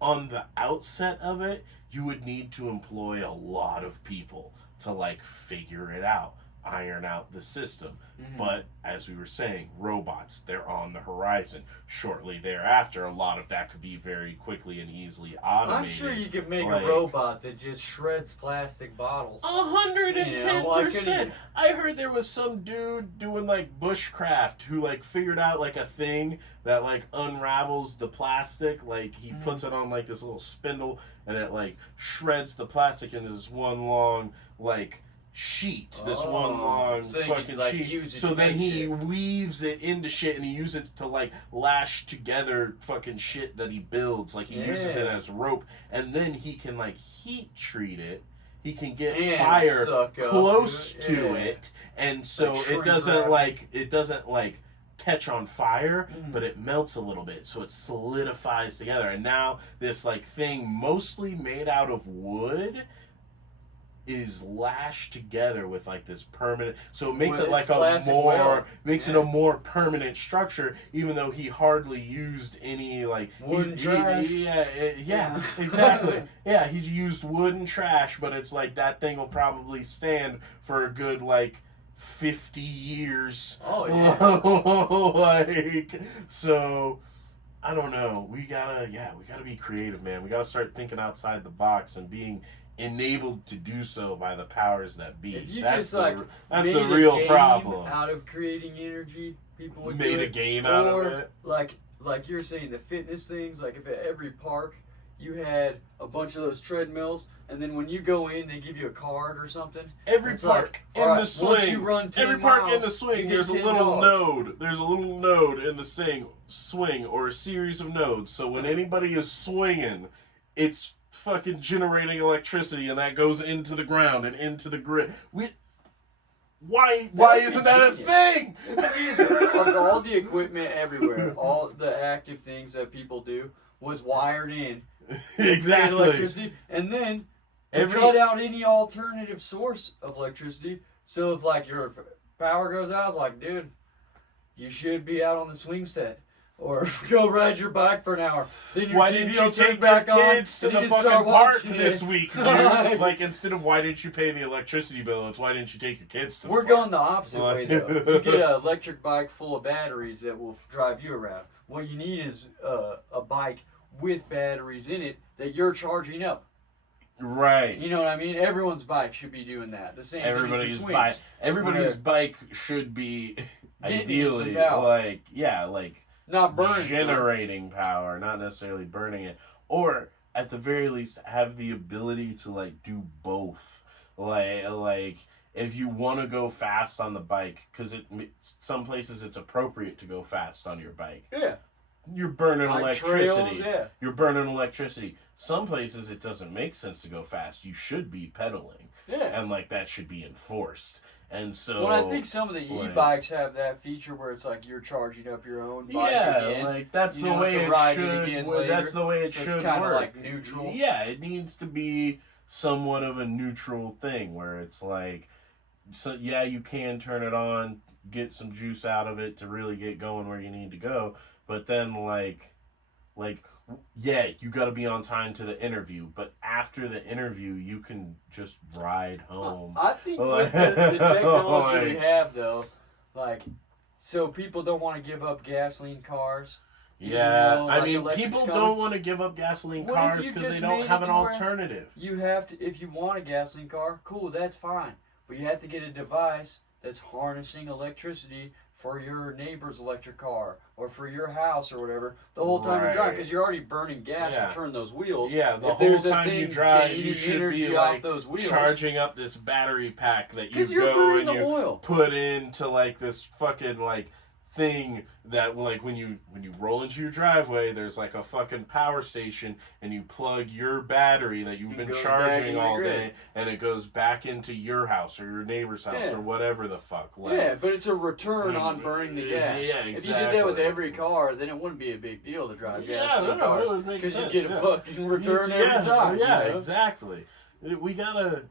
on the outset of it, you would need to employ a lot of people to like figure it out, iron out the system. But as we were saying, robots, they're on the horizon. Shortly thereafter, a lot of that could be very quickly and easily automated. I'm sure you could make a robot that just shreds plastic bottles. 110%. I heard there was some dude doing like bushcraft who like figured out like a thing that like unravels the plastic. Like he puts it on like this little spindle and it like shreds the plastic into this one long like sheet, one long fucking sheet. So then he weaves it into shit and he uses it to like lash together fucking shit that he builds. Like he uses it as rope, and then he can like heat treat it. He can get fire close to it, and so it doesn't like catch on fire, but it melts a little bit, so it solidifies together. And now this like thing, mostly made out of wood, is lashed together with like this permanent, so it makes it like a more permanent structure, even though he hardly used any like wooden trash. Exactly. Yeah, he used wooden trash, but it's like that thing will probably stand for a good like 50 years. Oh, yeah. Like, so, I don't know. We gotta be creative, man. We gotta start thinking outside the box and being enabled to do so by the powers that be. If you that's made the a real game problem. out of creating energy, people would Made do a it. game out of Or, it. like you're saying, the fitness things, like if at every park you had a bunch of those treadmills, and then when you go in, they give you a card or something. Every park in the swing. Once you run 10 every park miles, in the swing, you there's a get little $10. node. There's a little node in the swing or a series of nodes. So when anybody is swinging, it's fucking generating electricity, and that goes into the ground and into the grid. Why isn't that a thing? Like all the equipment everywhere, all the active things that people do was wired in. Exactly. Electricity, and then cut out any alternative source of electricity. So if like your power goes out, it's like, dude, you should be out on the swing set. Or go ride your bike for an hour. Then your why TV didn't will you turn take back your on, kids to and the you can fucking start park watching this it. week, dude? Like, instead of why didn't you pay the electricity bill, it's why didn't you take your kids to the We're park? going the opposite way, though. You get an electric bike full of batteries that will drive you around. What you need is a bike with batteries in it that you're charging up. Right. You know what I mean? Everyone's bike should be doing that. The same Everybody's thing as the bike. swings. Everybody's bike should be Getting you some ideally power. like Not burning generating power, not necessarily burning it, or at the very least have the ability to like do both. Like if you want to go fast on the bike, because some places it's appropriate to go fast on your bike. Yeah. You're burning Like electricity. trails, yeah. You're burning electricity. Some places it doesn't make sense to go fast. You should be pedaling. Yeah. And like that should be enforced. And so Well, I think some of the e-bikes have that feature where it's like you're charging up your own bike again. like that's You the don't way have to it ride it should. again That's later. the way it So should it's kind of work. like neutral. Yeah, it needs to be somewhat of a neutral thing where it's like, so yeah, you can turn it on, get some juice out of it to really get going where you need to go, but then like, yeah, you got to be on time to the interview, but after the interview, you can just ride home. I think with the technology we have, though, like, so people don't want to give up gasoline cars. Yeah, You know, I like mean, electric people cars. don't want to give up gasoline What if cars you because just they don't made have it an to where alternative. You have to, if you want a gasoline car, cool, that's fine. But you have to get a device that's harnessing electricity for your neighbor's electric car or for your house or whatever the whole time you're driving, because you're already burning gas to turn those wheels. Yeah, the if whole there's a time thing you drive, you gaining should energy be off like those wheels, charging up this battery pack that you you're go burning and the you oil. put into like this fucking like thing that like when you roll into your driveway, there's like a fucking power station, and you plug your battery that you've been charging all day, and it goes back into your house or your neighbor's house or whatever the fuck. Like, yeah, but it's a return on burning the gas. Yeah, exactly. If you did that with every car, then it wouldn't be a big deal to drive gasoline cars, because you get a fucking return every time. Yeah, you know? Exactly. We gotta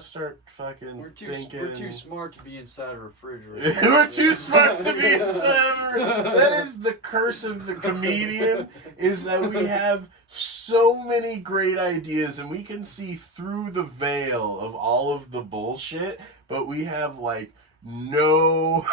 start fucking thinking. We're too smart to be inside a refrigerator. We're too smart to be inside. That is the curse of the comedian, is that we have so many great ideas and we can see through the veil of all of the bullshit, but we have like no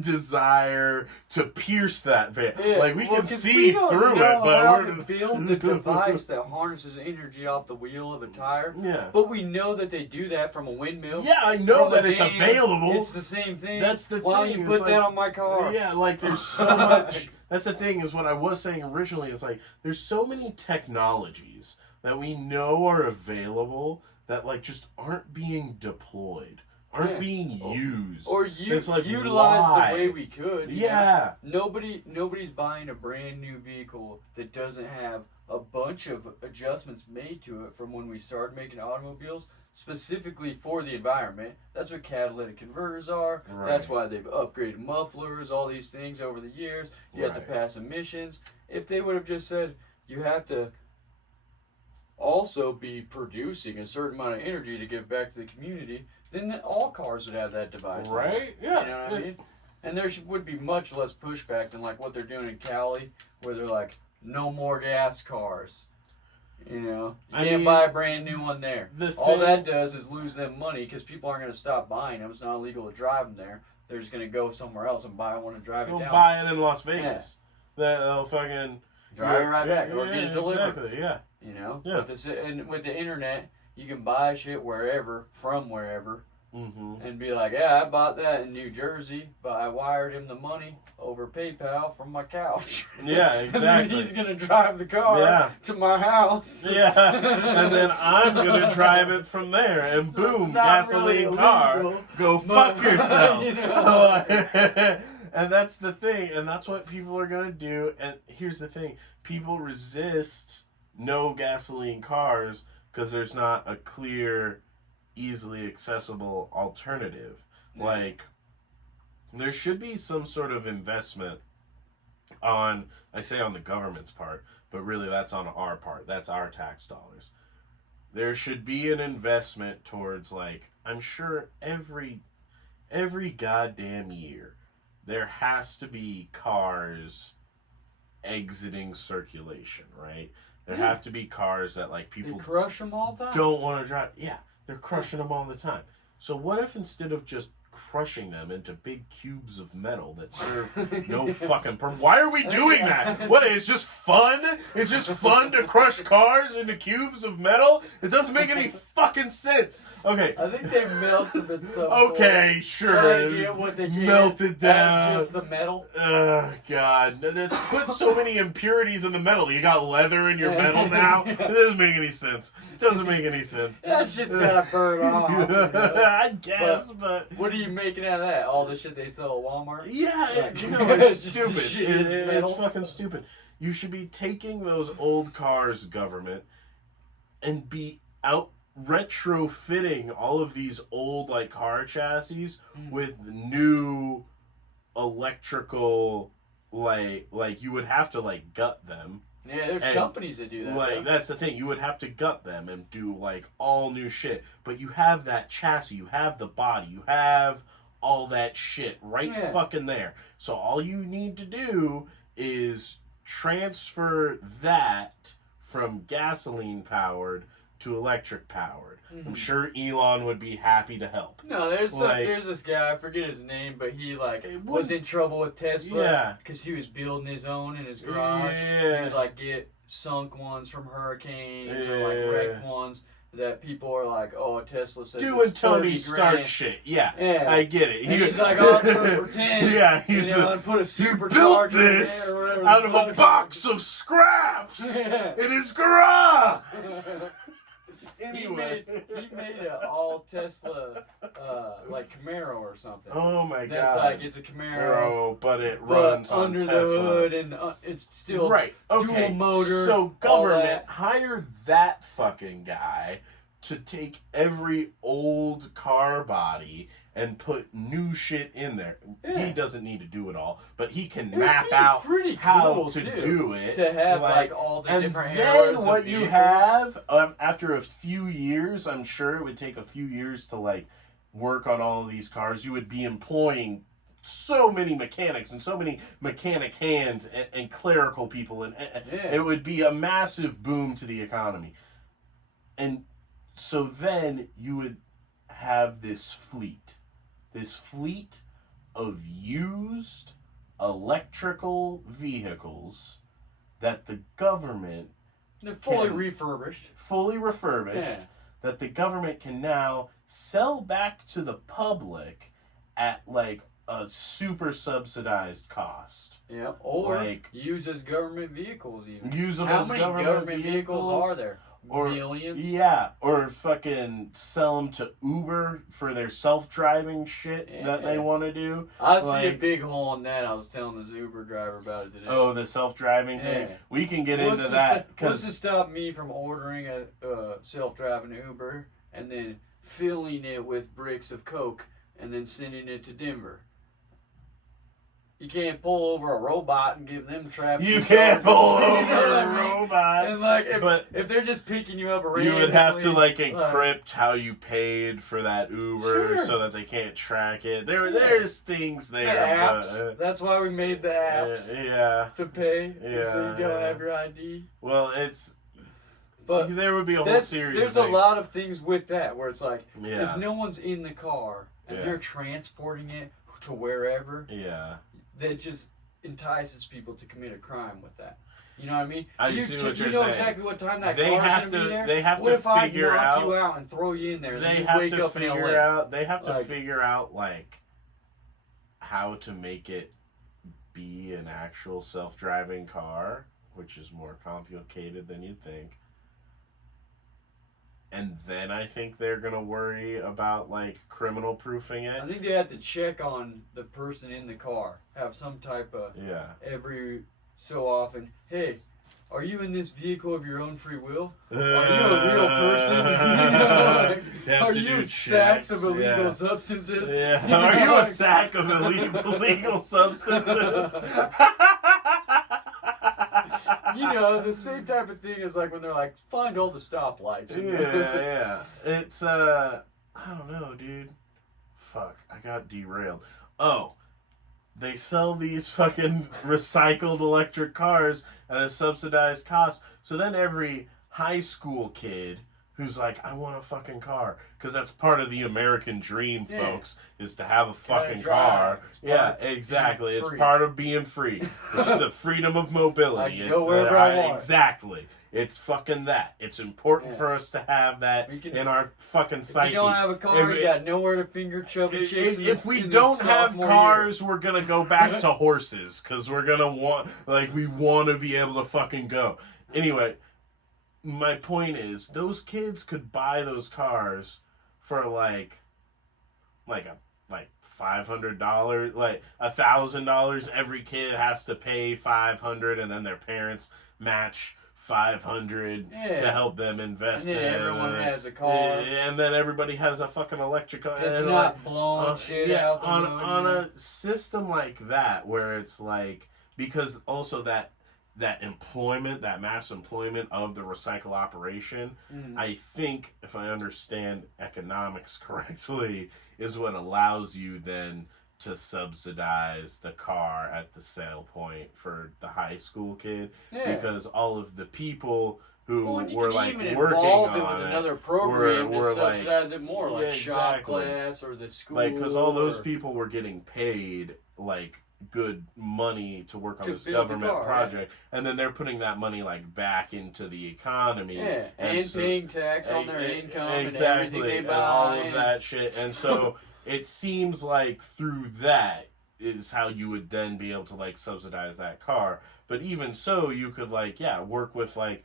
desire to pierce that veil. Yeah, like we can see through it, but we're we're to build the device that harnesses energy off the wheel of a tire. Yeah. But we know that they do that from a windmill. Yeah, I know from that a it's dam. available. It's the same thing. That's the Why thing. don't you It's put that like- on my car? Yeah, like there's so much. That's the thing, is what I was saying originally, is like there's so many technologies that we know are available that like just aren't being deployed, aren't being used, or it's like, utilized why? the way we could. Yeah. Nobody's buying a brand new vehicle that doesn't have a bunch of adjustments made to it from when we started making automobiles specifically for the environment. That's what catalytic converters are. Right. That's why they've upgraded mufflers, all these things over the years. You have to pass emissions. If they would have just said you have to also be producing a certain amount of energy to give back to the community, then all cars would have that device. Right? Yeah. You know what I mean? And there would be much less pushback than like what they're doing in Cali, where they're like, no more gas cars. You know, you can't buy a brand new one there. All that does is lose them money because people aren't going to stop buying them. It's not illegal to drive them there. They're just going to go somewhere else and buy one and drive it down. Buy it in Las Vegas. Yeah. They'll fucking drive it right back or get it delivered. Exactly, yeah. You know, yeah. With the internet, you can buy shit wherever, from wherever. Mm-hmm. And be like, yeah, I bought that in New Jersey, but I wired him the money over PayPal from my couch. Yeah, exactly. And then he's going to drive the car to my house. Yeah, and then I'm going to drive it from there, and so boom, gasoline really car, go fuck yourself. You know? And that's the thing, and that's what people are going to do. And here's the thing, people resist no gasoline cars because there's not a clear, easily accessible alternative. Yeah. Like, there should be some sort of investment on, I say on the government's part, but really that's on our part. That's our tax dollars. There should be an investment towards, like, I'm sure every goddamn year there has to be cars exiting circulation, right? There have to be cars that, like, people they crush them all the time. Don't want to drive. Yeah, they're crushing them all the time. So what if instead of just crushing them into big cubes of metal that serve no fucking purpose? Why are we doing that? What, it's just fun? It's just fun to crush cars into cubes of metal? It doesn't make any fucking sense. Okay. I think they melted it so okay, sure. To get what they can melted down. Just the metal. Oh, God. Put so many impurities in the metal. You got leather in your metal now? It doesn't make any sense. It doesn't make any sense. That shit's gotta burn off. You know? I guess, but... What are you making out of that? All the shit they sell at Walmart? Yeah, it's stupid. It's fucking stupid. You should be taking those old cars, government, and be out retrofitting all of these old, like, car chassis with new electrical, like you would have to, like, gut them. Yeah, there's companies that do that. Like, that's the thing. You would have to gut them and do, like, all new shit. But you have that chassis. You have the body. You have all that shit right fucking there. So all you need to do is transfer that from gasoline-powered to electric-powered. Mm-hmm. I'm sure Elon would be happy to help. No, there's this guy, I forget his name, but he, like, was in trouble with Tesla because he was building his own in his garage. Yeah. He would, like, get sunk ones from hurricanes or, like, wrecked ones that people are like, oh, Tesla says doing Tony Stark shit. Yeah, I get it. He's like, I'll do it for 10. Yeah, he's and put a supercharger in this out of a box of scraps in his garage. Anyway. He made an all Tesla, like Camaro or something. Oh my god! That's like it's a Camaro, but it runs on under Tesla. the hood, and it's still dual motor. So government hire that fucking guy to take every old car body and put new shit in there. Yeah. He doesn't need to do it all, but he can map out how to do it. To have like all the different eras and then what you have after a few years, I'm sure it would take a few years to like work on all of these cars. You would be employing so many mechanics and so many mechanic hands and clerical people, and it would be a massive boom to the economy. And so then you would have this fleet of used electrical vehicles that the government fully refurbished, that the government can now sell back to the public at like a super subsidized cost. Yeah, or like, use as government vehicles even. Use them How as many government vehicles are there? Or millions? Yeah, or fucking sell them to Uber for their self-driving shit that they want to do. I see a big hole in that. I was telling this Uber driver about it today. Oh, the self-driving thing? We can get into that. What's to stop me from ordering a self-driving Uber and then filling it with bricks of Coke and then sending it to Denver? You can't pull over a robot and give them traffic. You can't pull over a robot. And like, if they're just picking you up randomly, you would have to like encrypt how you paid for that Uber so that they can't track it. There's things there. The apps. That's why we made the apps. To pay. So you don't have your ID. Well, But there would be a whole series. There's a lot of things with that where it's like, yeah. if no one's in the car and they're transporting it to wherever, that just entices people to commit a crime with that. You know what I mean? You see what you're know saying. Exactly what time that They car's have gonna be there. They have what to if I figure knock out. you out and throw you in there? And They you have wake to up in figure LA. out. They have to figure out like how to make it be an actual self-driving car, which is more complicated than you'd think. And then I think they're gonna worry about like criminal proofing it. I think they have to check on the person in the car. Have some type of every so often. Hey, are you in this vehicle of your own free will? Are you a real person? Are you sacks of illegal substances? Yeah. Are you a sack of illegal substances? You know, the same type of thing is like when they're like, find all the stoplights. Yeah. It's, I don't know, dude. Fuck, I got derailed. Oh, they sell these fucking recycled electric cars at a subsidized cost. So then every high school kid who's like, I want a fucking car. Because that's part of the American dream, folks, is to have a fucking car. Yeah, exactly. It's part of being free. It's the freedom of mobility. I can go wherever I want. Exactly. It's fucking that. It's important for us to have that in our fucking psyche. If you don't have a car, you got nowhere to finger chubby chicks. If we don't have cars, we're going to go back to horses. Because we're going to want, like, we want to be able to fucking go. Anyway, my point is, those kids could buy those cars for like $500, like $1,000. Every kid has to pay $500, and then their parents match $500 to help them invest in it. And then everyone has a car. And then everybody has a fucking electric car. It's not blowing shit out the on a system like that, where it's like, because also that employment, that mass employment of the recycle operation, I think, if I understand economics correctly, is what allows you then to subsidize the car at the sale point for the high school kid, because all of the people who were like working on it with another program to subsidize it more, like shop exactly. class or the school, like, because all those people were getting paid like good money to work on this government project, and then they're putting that money like back into the economy, and so, paying tax on their income, and everything they buy, and all of that shit. And so it seems like through that is how you would then be able to like subsidize that car. But even so, you could like work with like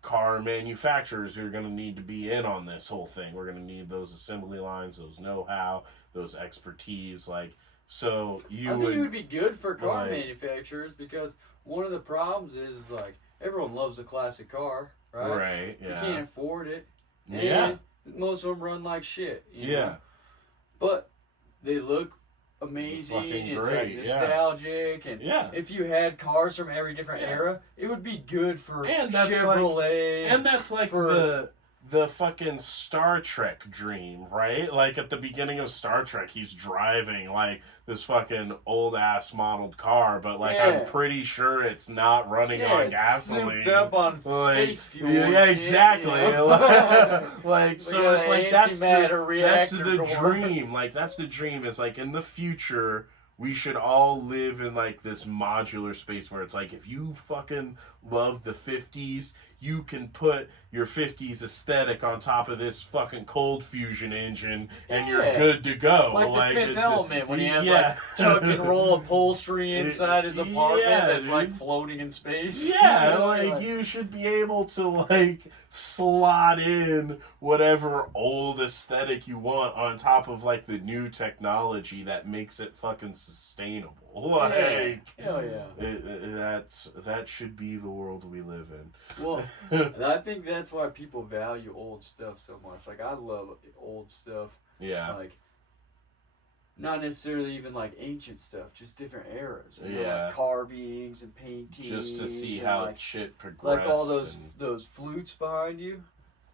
car manufacturers who are going to need to be in on this whole thing. We're going to need those assembly lines, those know-how, those expertise, like. So I think it would be good for car manufacturers, because one of the problems is like everyone loves a classic car, right? Right. Yeah. You can't afford it. And most of them run like shit. You know? But they look amazing. It's like nostalgic, and if you had cars from every different era, it would be good for Chevrolet. And that's like the fucking Star Trek dream, right? Like at the beginning of Star Trek, he's driving like this fucking old ass modeled car, but like I'm pretty sure it's not running on gasoline. Souped up on space fuel. Yeah, exactly. Like so, it's like that's the dream. Like that's the dream. Is like in the future, we should all live in like this modular space where it's like, if you fucking love the 50s, you can put your 50s aesthetic on top of this fucking cold fusion engine and you're good to go. Like the Fifth Element, when he has like tuck and roll upholstery inside his apartment that's like floating in space. Yeah, like you should be able to like slot in whatever old aesthetic you want on top of like the new technology that makes it fucking sustainable. Like, hell yeah. That should be the world we live in. Well, and I think that's why people value old stuff so much. Like, I love old stuff. Yeah. Like, not necessarily even like ancient stuff, just different eras. You know, like carvings and paintings. Just to see how like, shit progressed. Like all those flutes behind you,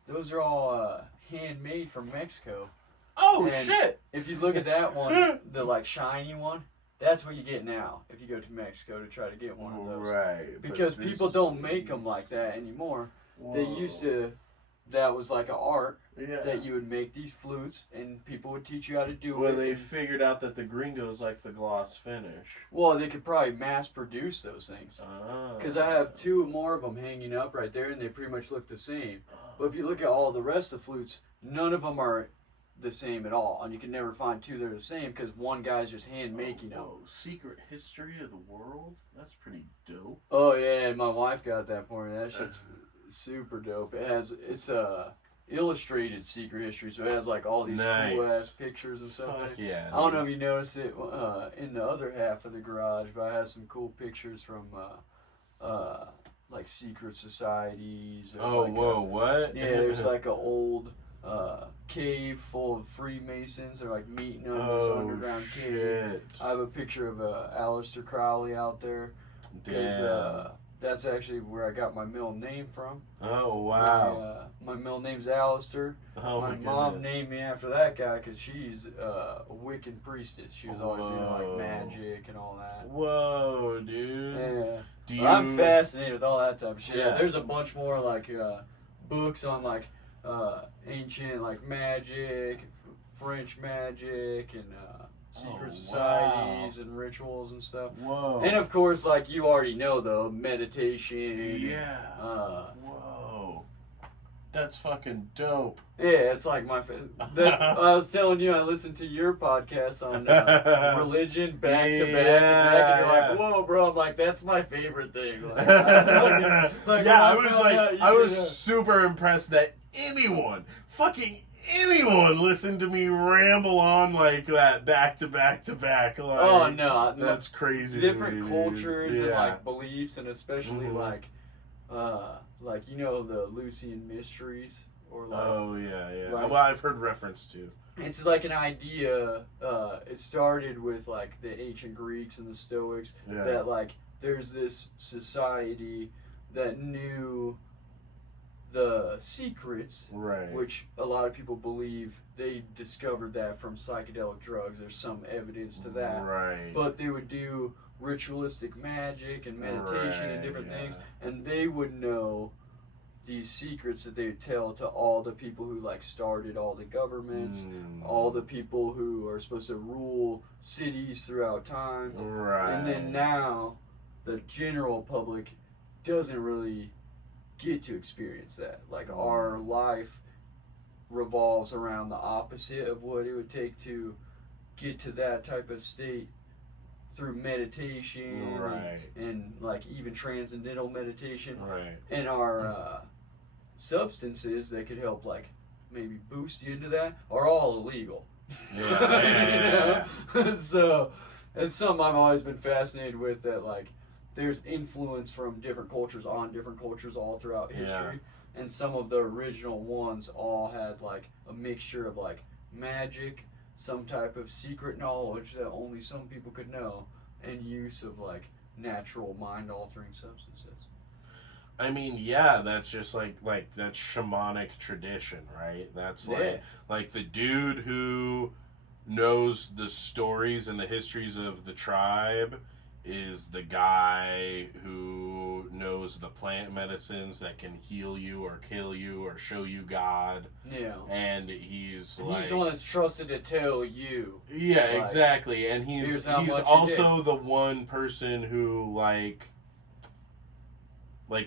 those are all handmade from Mexico. Oh, and shit! If you look at that one, the like shiny one, that's what you get now if you go to Mexico to try to get one of those. Right. Because people don't make them like that anymore. that was like an art Yeah. that you would make these flutes and people would teach you how to do it. When they figured out that the gringos like the gloss finish. Well, they could probably mass produce those things. Because I have 2 more of them hanging up right there and they pretty much look the same. But if you look at all the rest of the flutes, none of them are the same at all. And you can never find 2 that are the same because one guy's just hand making them. Secret history of the world? That's pretty dope. Oh, yeah, and my wife got that for me. That shit's super dope. It's a illustrated secret history, so it has like all these cool ass pictures and stuff. Fuck yeah. I don't know if you noticed it in the other half of the garage, but I have some cool pictures from like secret societies. There's what? Yeah, there's like an old cave full of Freemasons. They're like meeting on this underground cave. I have a picture of Aleister Crowley out there. Damn. That's actually where I got my middle name from. Oh, wow. My middle name's Aleister. Oh, my mom named me after that guy because she's a Wiccan priestess. She was always into like magic and all that. Whoa, dude. Yeah. I'm fascinated with all that type of shit. Yeah. There's a bunch more like books on like ancient like magic, French magic, and secret societies and rituals and stuff. Whoa. And of course, like you already know though, meditation. Yeah. Whoa. That's fucking dope. Yeah, it's like my I was telling you, I listened to your podcast on religion back to back, and you're like, whoa, bro. I'm like, that's my favorite thing. Like, I was super impressed that fucking anyone listened to me ramble on like that back to back to back. Like, oh no, that's crazy. Different cultures and like beliefs, and especially like you know the Lucian mysteries or like. Oh yeah. Like, well, I've heard reference to. It's like an idea. It started with like the ancient Greeks and the Stoics that like there's this society that knew the secrets, right? Which a lot of people believe they discovered that from psychedelic drugs. There's some evidence to that, right? But they would do ritualistic magic and meditation and different things, and they would know these secrets that they would tell to all the people who like started all the governments, all the people who are supposed to rule cities throughout time, right? And then now the general public doesn't really get to experience that. Like our life revolves around the opposite of what it would take to get to that type of state through meditation, and like even transcendental meditation, and our substances that could help like maybe boost you into that are all illegal. So it's something I've always been fascinated with, that like there's influence from different cultures on different cultures all throughout history, and some of the original ones all had like a mixture of like magic, some type of secret knowledge that only some people could know, and use of like natural mind-altering substances. I mean, yeah, that's just like that's shamanic tradition, right? That's like the dude who knows the stories and the histories of the tribe is the guy who knows the plant medicines that can heal you or kill you or show you God. Yeah. And he's the one that's trusted to tell you. Yeah, like, exactly. And he's also the one person who like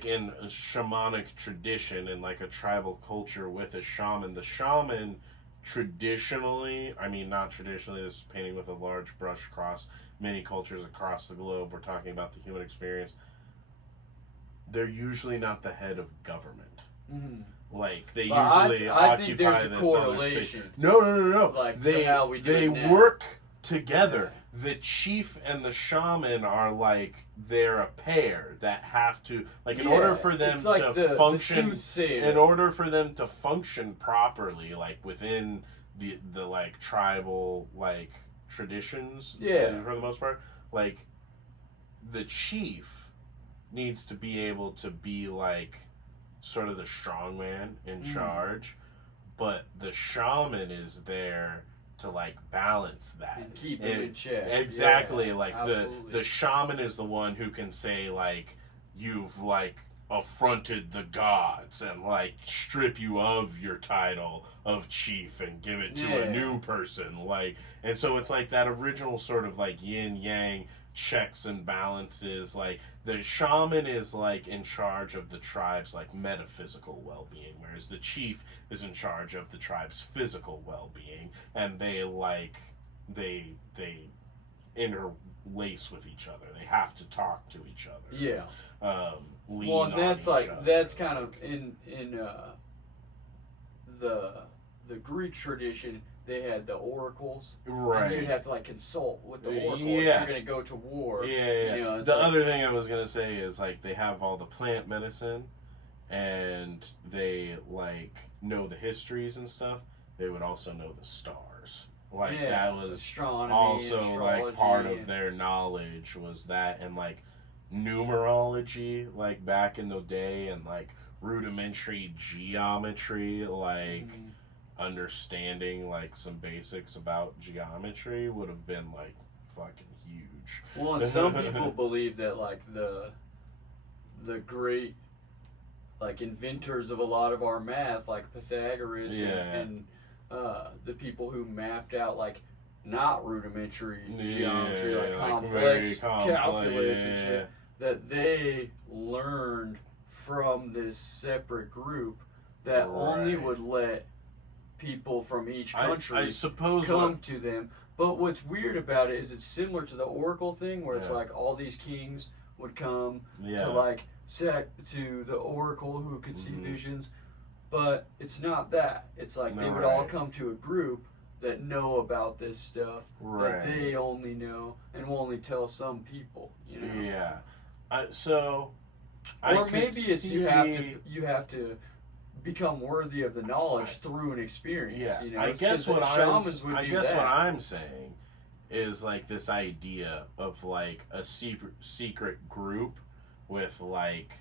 in a shamanic tradition, in like a tribal culture with a shaman, the shaman traditionally, I mean not traditionally, this is painting with a large brush across many cultures across the globe, we're talking about the human experience, they're usually not the head of government. Mm-hmm. Like they usually I think there's a correlation. No. Like they how we do it now. Work together. The chief and the shaman are like they're a pair that have to in order for them to function. In order for them to function properly, like within the like tribal like traditions. Yeah. For the most part, like the chief needs to be able to be like sort of the strongman in charge, but the shaman is there to like balance that and keep it in check. Exactly. Yeah, like absolutely. the shaman is the one who can say like you've like affronted the gods and like strip you of your title of chief and give it to a new person, like, and so it's like that original sort of like yin yang checks and balances. Like the shaman is like in charge of the tribe's like metaphysical well-being, whereas the chief is in charge of the tribe's physical well-being, and they interlace with each other. They have to talk to each other. Yeah. Lean well, and that's on like each other. that's kind of in the Greek tradition. They had the oracles, right? And you'd have to like consult with the oracle if Yeah. you're going to go to war. Yeah. You know, the like, other thing I was gonna say is like they have all the plant medicine, and they like know the histories and stuff. They would also know the stars. Like that was astronomy, also like part of and their knowledge was that, and like numerology, like back in the day, and like rudimentary geometry, like understanding like some basics about geometry would have been like fucking huge. Well, and some people believe that like the great like inventors of a lot of our math, like Pythagoras and the people who mapped out like not rudimentary geometry, like complex calculus and shit, that they learned from this separate group that only would let people from each country I suppose come to them. But what's weird about it is it's similar to the oracle thing, where it's like all these kings would come to like to the oracle who could see visions, but it's not that. It's like they would all come to a group that know about this stuff that they only know and will only tell some people. You know? Yeah. Or maybe it's you have to become worthy of the knowledge through an experience. Yeah, you know? I guess what I'm saying is like this idea of like a secret group with like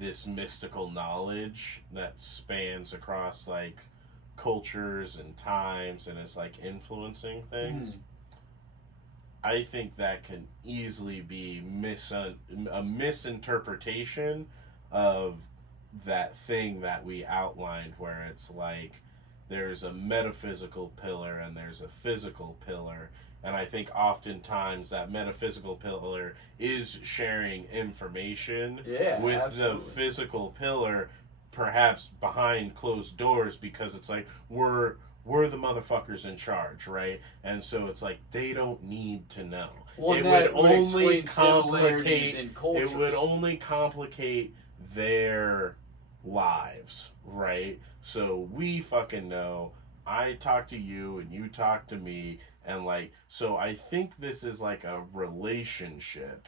this mystical knowledge that spans across like cultures and times and is like influencing things. I think that can easily be a misinterpretation of that thing that we outlined, where it's like there's a metaphysical pillar and there's a physical pillar, and I think oftentimes that metaphysical pillar is sharing information with the physical pillar, perhaps behind closed doors, because it's like we're the motherfuckers in charge, right? And so it's like they don't need to know. Well, It would only complicate their lives, right? So we fucking know. I talk to you and you talk to me, and like, so I think this is like a relationship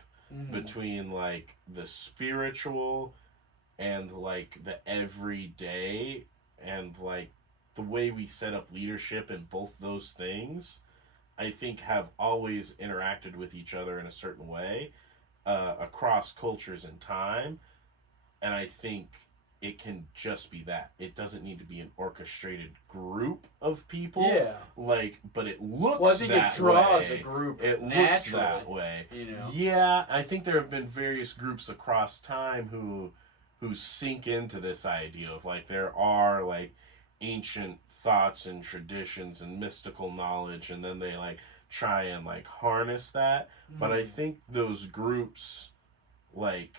between like the spiritual and like the everyday, and like the way we set up leadership in both those things, I think have always interacted with each other in a certain way across cultures and time. And I think it can just be that. It doesn't need to be an orchestrated group of people. Yeah. Like, but it looks well, I think that it draws way. a group It naturally, looks that way. You know? Yeah, I think there have been various groups across time who sink into this idea of like there are like ancient thoughts and traditions and mystical knowledge, and then they like try and like harness that. But I think those groups like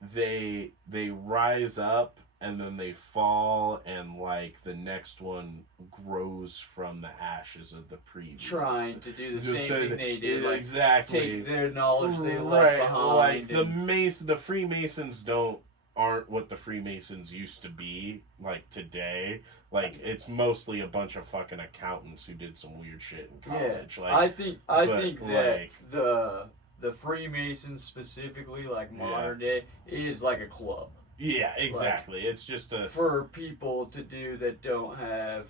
they rise up and then they fall, and like the next one grows from the ashes of the previous, trying to do the same thing they did, like exactly take their knowledge they left behind. Like the Freemasons aren't what the Freemasons used to be like today. Like it's mostly a bunch of fucking accountants who did some weird shit in college. Yeah, like, I think that like, the Freemasons specifically, like modern day, is like a club. Yeah, exactly. Like, it's just for people to do that don't have,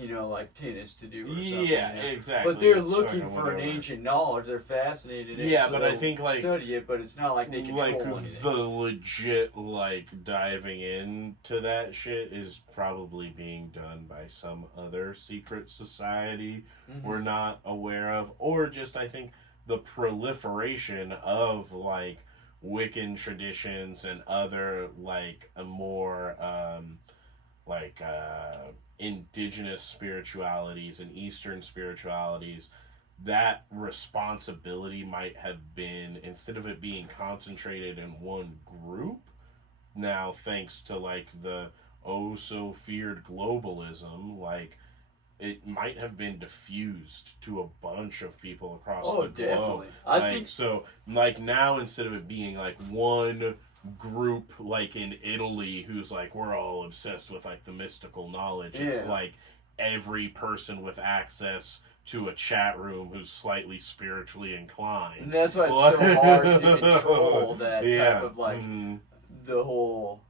like tennis to do or something. Yeah, exactly. But they're looking for an ancient knowledge. They're fascinated in it. Yeah, so but I think like study it, but it's not like they control anything. The legit like diving into that shit is probably being done by some other secret society we're not aware of, or just I think the proliferation of like Wiccan traditions and other like a more indigenous spiritualities and Eastern spiritualities, that responsibility might have been, instead of it being concentrated in one group, now thanks to like the oh so feared globalism, like it might have been diffused to a bunch of people across the globe. Definitely. I think so. Like now, instead of it being like one group, like in Italy, who's like we're all obsessed with like the mystical knowledge. Yeah. It's like every person with access to a chat room who's slightly spiritually inclined. And that's why it's so hard to control that type of like the whole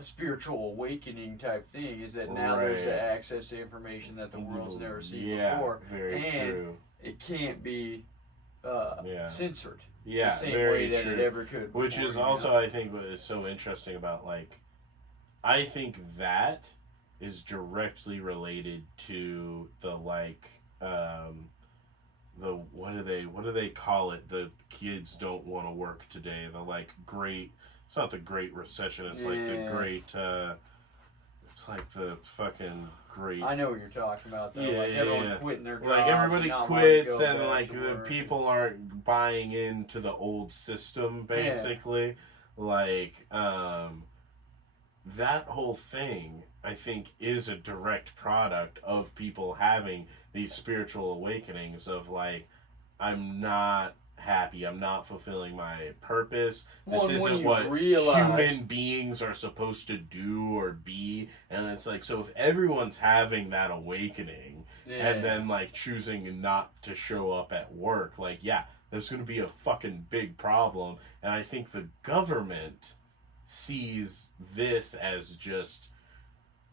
spiritual awakening type thing, is that now there's access to information that the world's never seen before. Very true. It can't be censored the same way that it ever could before, which is also, I think, what is so interesting about, like, I think that is directly related to the, like, the, what do they call it? The kids don't want to work today. The, like, great, it's not the Great Recession, it's like the great, it's like the fucking great... I know what you're talking about, though. Like, everyone quitting their jobs. Like, everybody quits, and, like, the people aren't buying into the old system, basically. Yeah. Like, that whole thing, I think, is a direct product of people having these spiritual awakenings of, like, I'm not happy, I'm not fulfilling my purpose, this isn't what human beings are supposed to do or be. And it's like, so if everyone's having that awakening and then like choosing not to show up at work, like, there's gonna be a fucking big problem. And I think the government sees this as just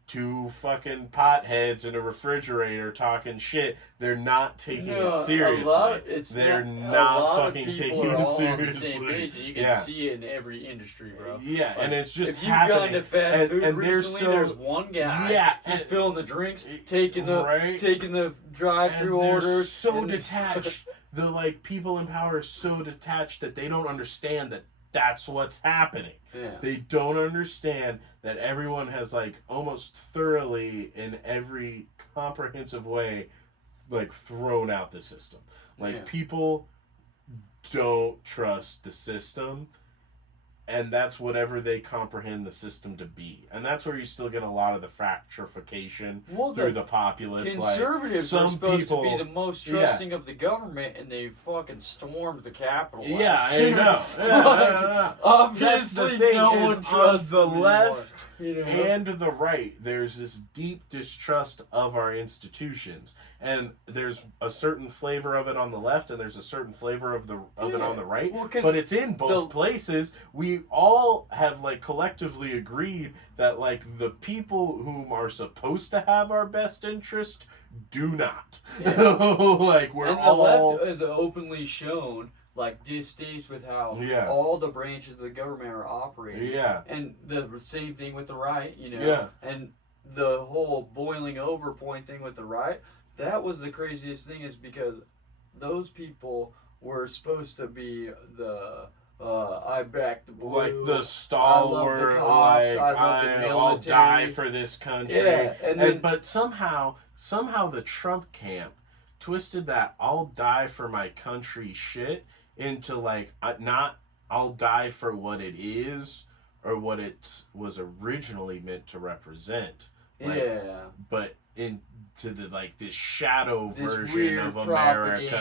two fucking potheads in a refrigerator talking shit. They're not taking it seriously. They're not fucking taking it seriously. You can see it in every industry, bro. Yeah, like, and it's just if you've gone to fast food recently, there's one guy just filling the drinks, taking the drive-through orders. So detached. The like people in power are so detached that they don't understand that that's what's happening. Yeah. They don't understand that everyone has like almost thoroughly in every comprehensive way like thrown out the system. Like people don't trust the system, and that's whatever they comprehend the system to be. And that's where you still get a lot of the fracturification through the populace. Conservatives are supposed to be the most trusting of the government, and they fucking stormed the Capitol. I know. Obviously, no one trusts the left and the right. There's this deep distrust of our institutions. And there's a certain flavor of it on the left, and there's a certain flavor of it on the right. Well, but it's in both places. We all have like collectively agreed that like the people whom are supposed to have our best interest do not. Like we're and the left is openly shown like distaste with how all the branches of the government are operating. Yeah. And the same thing with the right, And the whole boiling over point thing with the right. That was the craziest thing, is because those people were supposed to be the I back the blue, like the stalwart, I'll die for this country. But somehow the Trump camp twisted that I'll die for my country shit into like not I'll die for what it is or what it was originally meant to represent. But into the like this shadow version of America,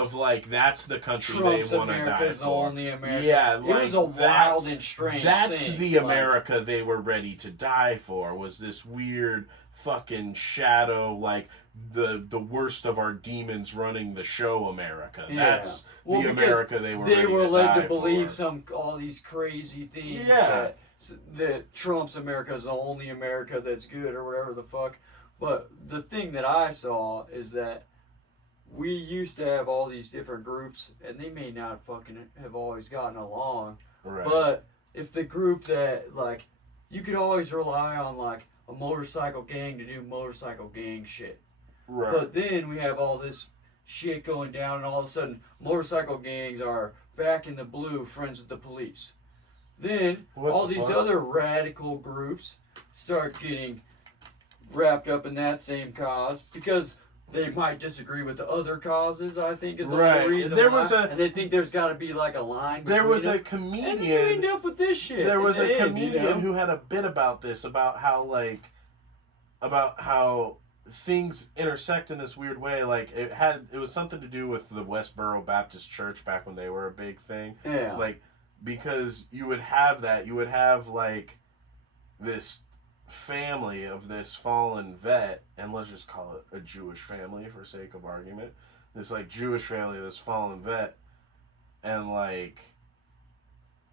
of like that's the country Trump's they want to die for. Only America. It was a wild and strange that's thing. The America they were ready to die for, was this weird fucking shadow, like the worst of our demons running the show America. That's the America they were led to die believe for. all these crazy things. That Trump's America is the only America that's good or whatever the fuck. But the thing that I saw is that we used to have all these different groups, and they may not fucking have always gotten along. Right. But if the group that, like, you could always rely on, like, a motorcycle gang to do motorcycle gang shit. Right. But then we have all this shit going down, and all of a sudden motorcycle gangs are back in the blue, friends with the police. Then all these other radical groups start getting wrapped up in that same cause because they might disagree with the other causes. I think is the only reason and they think there's got to be like a line. There was a them. comedian. And you end up with this shit. There was a comedian who had a bit about this, about how things intersect in this weird way. Like it was something to do with the Westboro Baptist Church back when they were a big thing. Yeah. Like because you would have like this family of this fallen vet, and let's just call it a Jewish family for sake of argument. This like Jewish family of this fallen vet, and like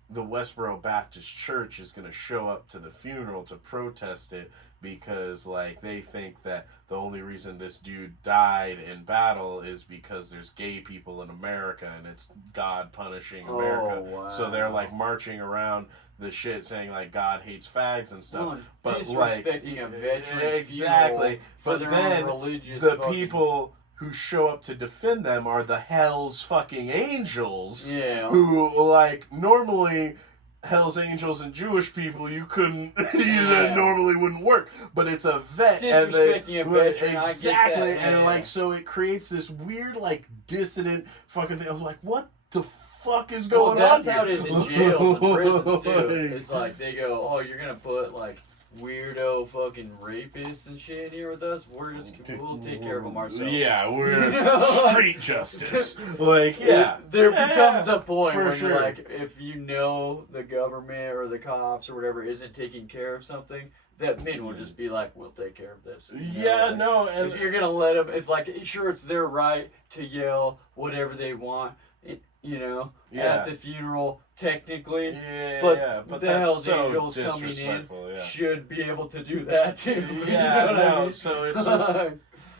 the Westboro Baptist Church is going to show up to the funeral to protest it because like they think that the only reason this dude died in battle is because there's gay people in America and it's God punishing America. Wow. So they're like marching around the shit saying like God hates fags and stuff. Well, but disrespecting like, a veteran's exactly. funeral for But their then own religious the fucking... people who show up to defend them are the Hell's fucking Angels. Yeah. Who like normally Hell's Angels and Jewish people you couldn't that normally wouldn't work, but it's a vet disrespecting a veteran. Exactly, I get that, and like so it creates this weird like dissident fucking thing. I was like, what the fuck is going on? That's how it is in jails and prisons too. It's like they go, oh, you're gonna put like weirdo fucking rapists and shit in here with us. We'll take care of them ourselves. Yeah, we're street justice. Like, yeah, there becomes a point for where sure. you're like, if you know the government or the cops or whatever isn't taking care of something, that men will just be like, we'll take care of this. Yeah, no, and if you're gonna let them, it's like, sure, it's their right to yell whatever they want. At the funeral, technically. But the Hells Angels coming in should be able to do that too. Yeah, you know what I mean? So it's just,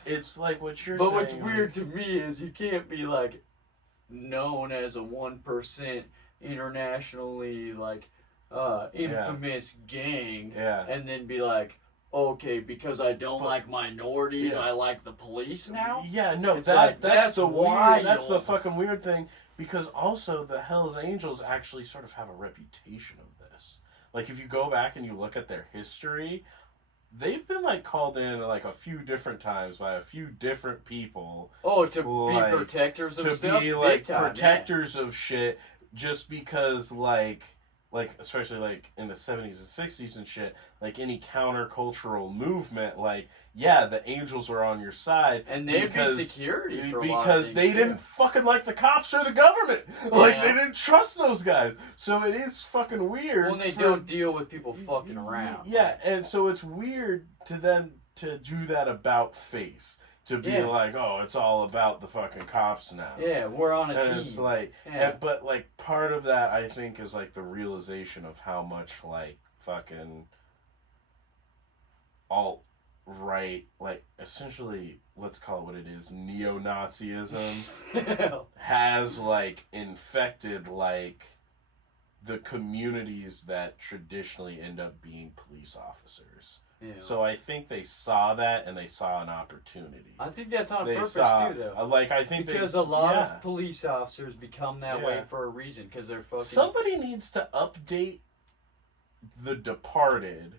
it's like what you're saying. But what's weird to me is you can't be like known as a 1% internationally like infamous gang and then be like, okay, because I don't like minorities, I like the police now? Yeah, no, it's that's the wild. That's the fucking weird thing. Because also the Hells Angels actually sort of have a reputation of this. Like if you go back and you look at their history, they've been like called in like a few different times by a few different people. Oh, to be protectors of stuff? To be like protectors of shit just because like especially like in the 70s and 60s and shit, like any countercultural movement, like the Angels were on your side and they'd be security for a lot of because they didn't fucking like the cops or the government. Like they didn't trust those guys. So it is fucking weird. When they don't deal with people fucking around. Yeah, and so it's weird to then to do that about face. To be like, oh, it's all about the fucking cops now. Yeah, we're on a team. And it's like, but like part of that I think is like the realization of how much like fucking alt-right, like essentially, let's call it what it is, neo-Nazism has like infected like the communities that traditionally end up being police officers. Yeah. So I think they saw that and they saw an opportunity. I think that's on purpose too, though. Like I think because a lot of police officers become that way for a reason because they're fucking. Somebody needs to update The Departed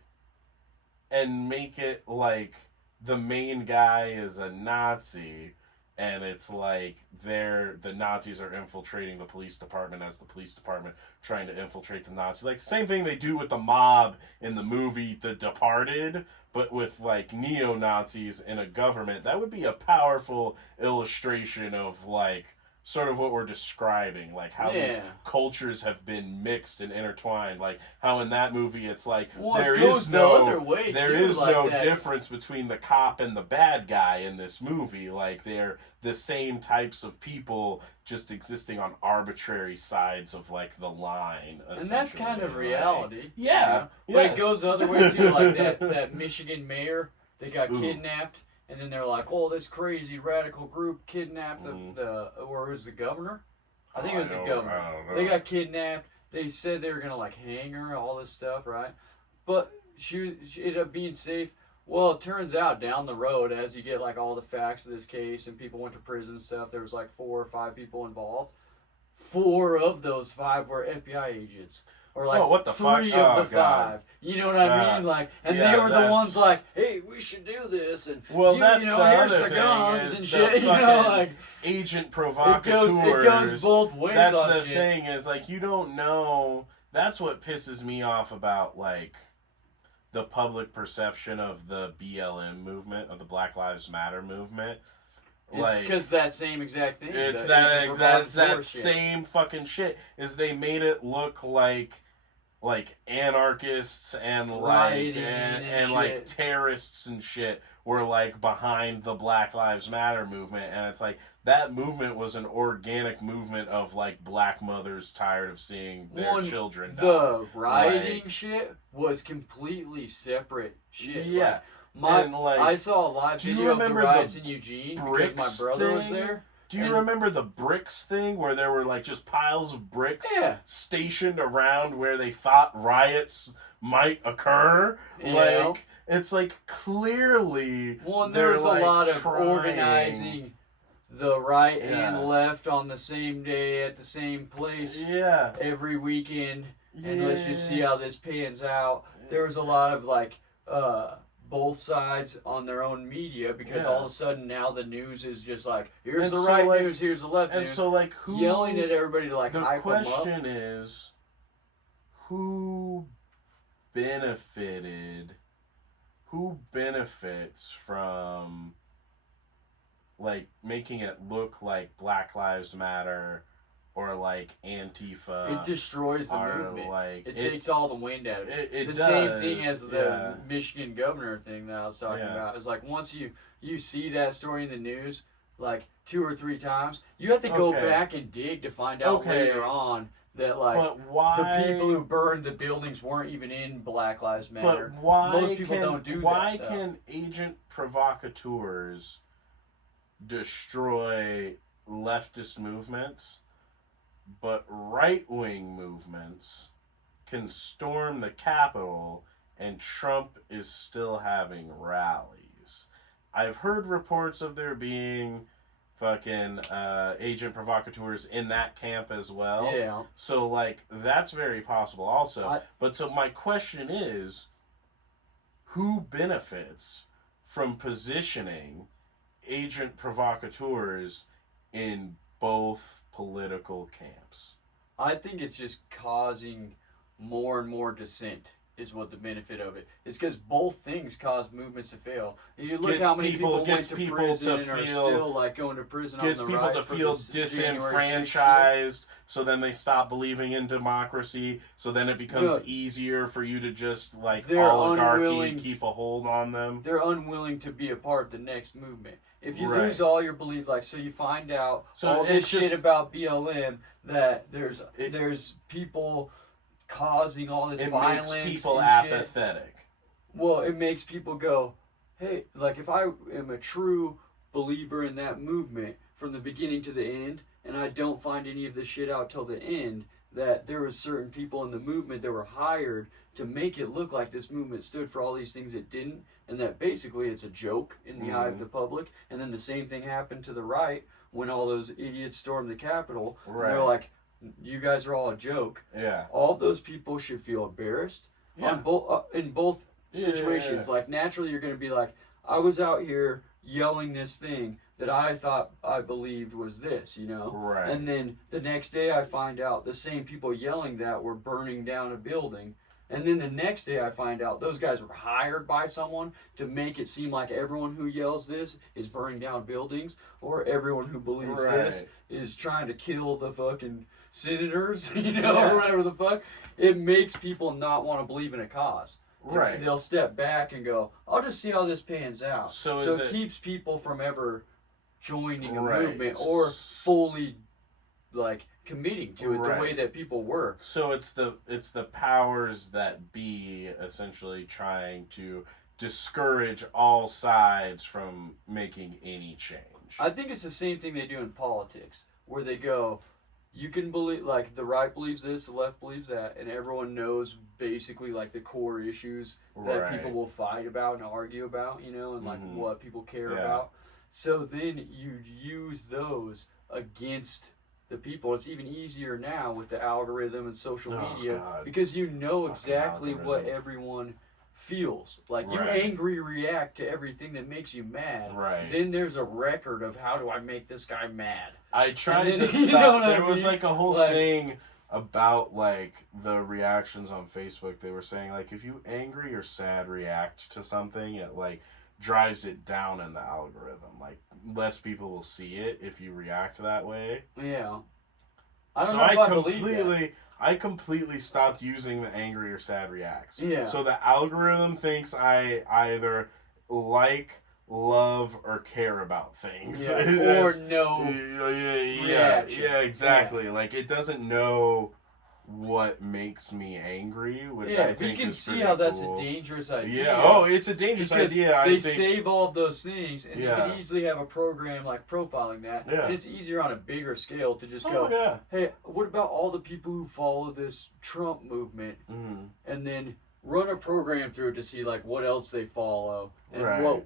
and make it like the main guy is a Nazi. And it's like the Nazis are infiltrating the police department as the police department trying to infiltrate the Nazis. Like the same thing they do with the mob in the movie The Departed, but with like neo-Nazis in a government. That would be a powerful illustration of like sort of what we're describing, like how these cultures have been mixed and intertwined. Like how in that movie it's like there is no difference between the cop and the bad guy in this movie. Like they're the same types of people just existing on arbitrary sides of like the line. And that's kind of reality. Yeah. But it goes the other way too, like that Michigan mayor that got kidnapped. And then they're like, oh, this crazy radical group kidnapped or was the governor? I think it was the governor. They got kidnapped. They said they were going to, like, hang her, all this stuff, right? But she ended up being safe. Well, it turns out down the road, as you get like all the facts of this case and people went to prison and stuff, there was like 4 or 5 people involved. 4 of those 5 were FBI agents. Or like what the 3 fuck? of Oh, the 5. God. You know what I mean? Like, and yeah, they were the ones like, "Hey, we should do this," and that's the here's other the thing guns is and the shit. You know, like agent provocateurs. it goes both ways. That's on the shit. thing is like you don't know. That's what pisses me off about like the public perception of the BLM movement, of the Black Lives Matter movement. It's because that same exact thing. It's that same fucking shit. Is they made it look like anarchists and like and like terrorists and shit were like behind the Black Lives Matter movement, and it's like that movement was an organic movement of like black mothers tired of seeing their children die. The rioting shit was completely separate shit. Yeah. I saw a live video of the riots in Eugene because my brother was there. Do you remember the bricks thing where there were like just piles of bricks stationed around where they thought riots might occur? Yeah. Like it's like clearly there was like a lot of trying. Organizing the right and left on the same day at the same place every weekend, and let's just see how this pans out. There was a lot of like both sides on their own media because all of a sudden now the news is just like here's the right news, here's the left news. And so like who yelling at everybody to like hype them up. The question is who benefits from like making it look like Black Lives Matter or like Antifa. It destroys the movement. Like, it takes all the wind out of it. It the does, same thing as the Michigan governor thing that I was talking about. It's like once you see that story in the news like 2 or 3 times, you have to go back and dig to find out later on that like the people who burned the buildings weren't even in Black Lives Matter. But why most people don't do that. Why can agent provocateurs destroy leftist movements, but right-wing movements can storm the Capitol and Trump is still having rallies? I've heard reports of there being fucking agent provocateurs in that camp as well. Yeah. So, like, that's very possible also. But so my question is, who benefits from positioning agent provocateurs in both political camps? I think it's just causing more and more dissent is what the benefit of it is, because both things cause movements to fail. You look how many people went to prison and are still like going to prison on the right. Gets people to feel disenfranchised, so then they stop believing in democracy, so then it becomes easier for you to just like oligarchy keep a hold on them. They're unwilling to be a part of the next movement. If you lose all your beliefs, like, so you find out all this shit about BLM, that there's people causing all this violence. It makes people and apathetic. Well, it makes people go, hey, like if I am a true believer in that movement from the beginning to the end, and I don't find any of this shit out till the end, that there were certain people in the movement that were hired to make it look like this movement stood for all these things it didn't, and that basically it's a joke in the eye of the public. And then the same thing happened to the right when all those idiots stormed the Capitol. Right. They're like, you guys are all a joke. Yeah. All those people should feel embarrassed on in both situations. Like, naturally you're going to be like, I was out here yelling this thing that I thought I believed was this, you know? Right. And then the next day I find out the same people yelling that were burning down a building. And then the next day I find out those guys were hired by someone to make it seem like everyone who yells this is burning down buildings, or everyone who believes this is trying to kill the fucking senators, you know, or whatever the fuck. It makes people not want to believe in a cause. Right. They'll step back and go, I'll just see how this pans out. So it keeps people from ever joining a movement or fully, like, committing to it the way that people were. So it's the powers that be essentially trying to discourage all sides from making any change. I think it's the same thing they do in politics, where they go, you can believe, like, the right believes this, the left believes that, and everyone knows basically, like, the core issues that people will fight about and argue about, you know, and, like, what people care about. So then you use those against the people. It's even easier now with the algorithm and social media because you know exactly what everyone feels. Like, you angry react to everything that makes you mad. Right. Then there's a record of how do I make this guy mad. I tried to stop. There was like a whole thing about like the reactions on Facebook. They were saying like if you angry or sad react to something, it like drives it down in the algorithm. Like less people will see it if you react that way. Yeah. I don't know if I believe that. I completely stopped using the angry or sad reacts. Yeah. So the algorithm thinks I either like, love, or care about things. Yeah. Or no. Yeah, exactly. Yeah. Like it doesn't know what makes me angry, which I think is pretty cool. You can see how that's a dangerous idea. Yeah, it's a dangerous idea. They save all of those things, and you can easily have a program like profiling that, and it's easier on a bigger scale to just go, hey, what about all the people who follow this Trump movement, and then run a program through it to see like what else they follow, and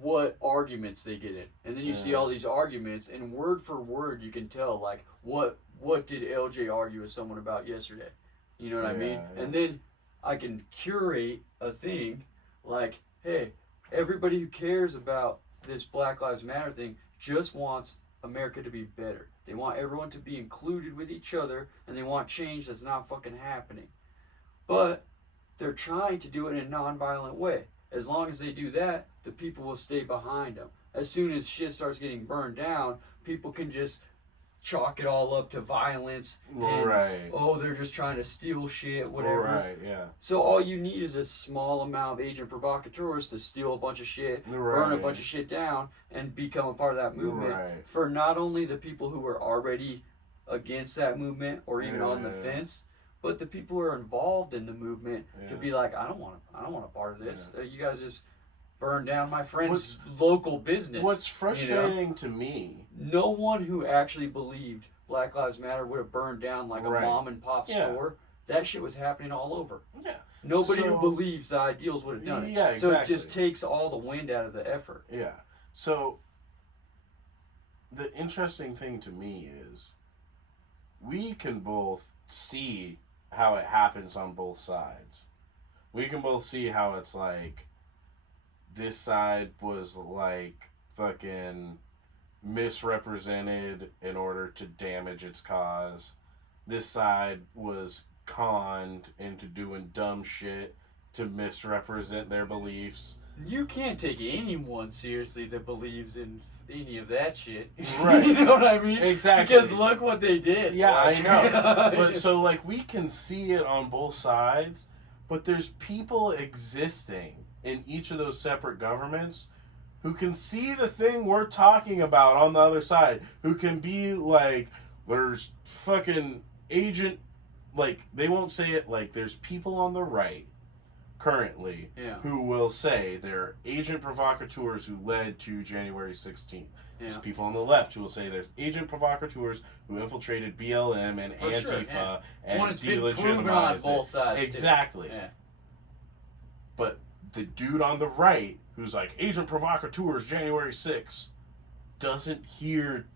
what arguments they get in. And then you see all these arguments, and word for word you can tell like what did LJ argue with someone about yesterday? You know what I mean? Yeah. And then I can curate a thing like, hey, everybody who cares about this Black Lives Matter thing just wants America to be better. They want everyone to be included with each other, and they want change that's not fucking happening. But they're trying to do it in a non-violent way. As long as they do that, the people will stay behind them. As soon as shit starts getting burned down, people can just chalk it all up to violence and they're just trying to steal shit, whatever. So all you need is a small amount of agent provocateurs to steal a bunch of shit, burn a bunch of shit down, and become a part of that movement for not only the people who are already against that movement or even on the fence, but the people who are involved in the movement to be like, I don't want a part of this. You guys just burn down my friend's local business. What's frustrating to me, no one who actually believed Black Lives Matter would have burned down like a mom and pop store. That shit was happening all over. Nobody who believes the ideals would have done it. Exactly. So it just takes all the wind out of the effort. So the interesting thing to me is we can both see how it happens on both sides. We can both see how it's like this side was like fucking misrepresented in order to damage its cause. This side was conned into doing dumb shit to misrepresent their beliefs. You can't take anyone seriously that believes in any of that shit. Right. You know what I mean? Exactly. Because look what they did. Yeah, I know. But so like we can see it on both sides, but there's people existing in each of those separate governments who can see the thing we're talking about on the other side, who can be like, there's fucking agent, like, they won't say it, like, there's people on the right currently who will say they're agent provocateurs who led to January 16th. There's people on the left who will say there's agent provocateurs who infiltrated BLM and Antifa and delegitimized both sides. Exactly. But the dude on the right who's like agent provocateurs January 6th doesn't hear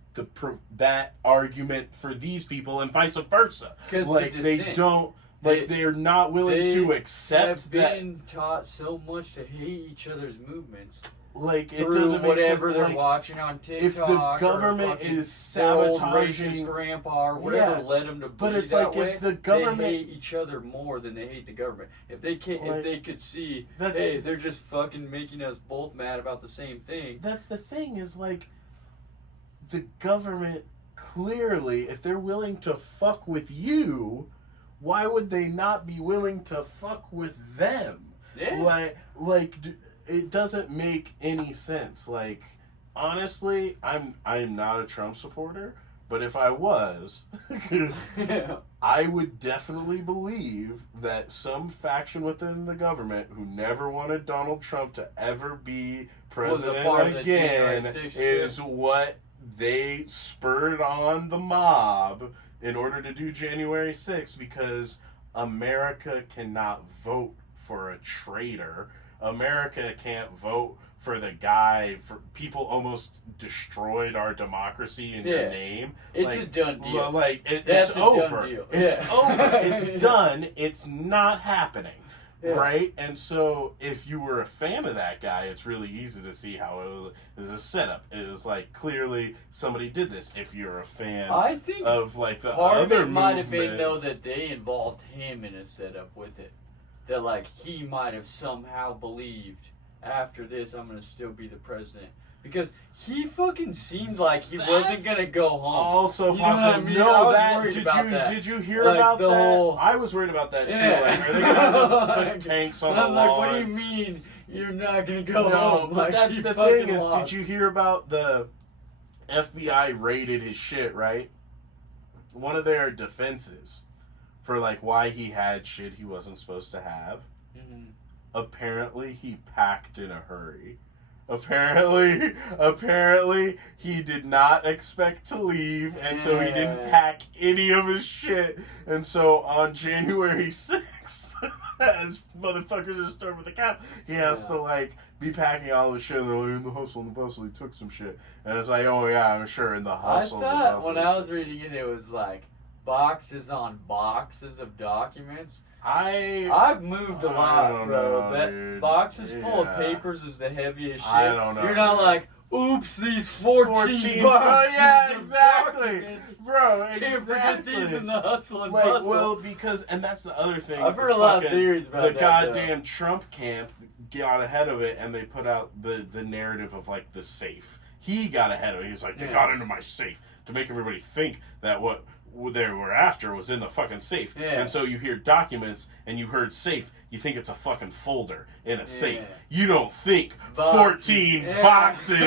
that argument for these people and vice versa. Like they don't, like they're not willing to accept that. They've been taught so much to hate each other's movements. Like it through doesn't make whatever sense. they're Like, watching on TikTok. If the government is sabotaging racist grandpa or whatever led them to believe but it's that like way, if the government, they hate each other more than they hate the government. If they if they could see, hey, they're just fucking making us both mad about the same thing. That's the thing is like the government clearly, if they're willing to fuck with you, why would they not be willing to fuck with them? Like. It doesn't make any sense. Like, honestly, I'm not a Trump supporter, but if I was, I would definitely believe that some faction within the government who never wanted Donald Trump to ever be president again is what they spurred on the mob in order to do January 6th because America cannot vote for a traitor. America can't vote for the guy. For people almost destroyed our democracy in your name. It's a done deal. Like That's it's a over. done deal. It's over. It's done. It's not happening. Yeah. Right? And so if you were a fan of that guy, it's really easy to see how it was a setup. It was like, clearly somebody did this. If you're a fan I think of like the part other of it might have been, though, movements. that they involved him in a setup with it. That, like, he might have somehow believed, after this, I'm going to still be the president. Because he fucking seemed like he wasn't going to go home. Also you know what I possible. mean? No, I was that worried did about you that. did you hear Like, about the that? whole- I was worried about that too. Yeah. Like, are they gonna put tanks on I the was like, lawn? what do you mean you're not going to go No, home? but Like, that's you the fucking thing is, lost. did you hear about the FBI raided his shit, right? One of their defenses for like why he had shit he wasn't supposed to have. Mm-hmm. Apparently he packed in a hurry. Apparently he did not expect to leave, and so he didn't pack any of his shit. And so on January 6th, as motherfuckers are storming the cap, he has to like be packing all the shit. They're like, in the hustle and the bustle, he took some shit, and it's like, oh yeah, I'm sure in the hustle. I thought when I was reading it, it was like boxes on boxes of documents. I've moved a lot, bro. That boxes full of papers is the heaviest shit. I don't know. You're not like, oops, these 14 boxes yeah, of exactly. documents. Bro, exactly. Can't forget these in the hustle and like, bustle. well, because, and that's the other thing. I've heard a lot of theories about the that. goddamn Trump camp got ahead of it, and they put out the narrative of like the safe. He got ahead of it. He was like, they got into my safe to make everybody think that what they were after was in the fucking safe. Yeah. And so you hear documents and you heard safe, you think it's a fucking folder in a safe. You don't think 14 boxes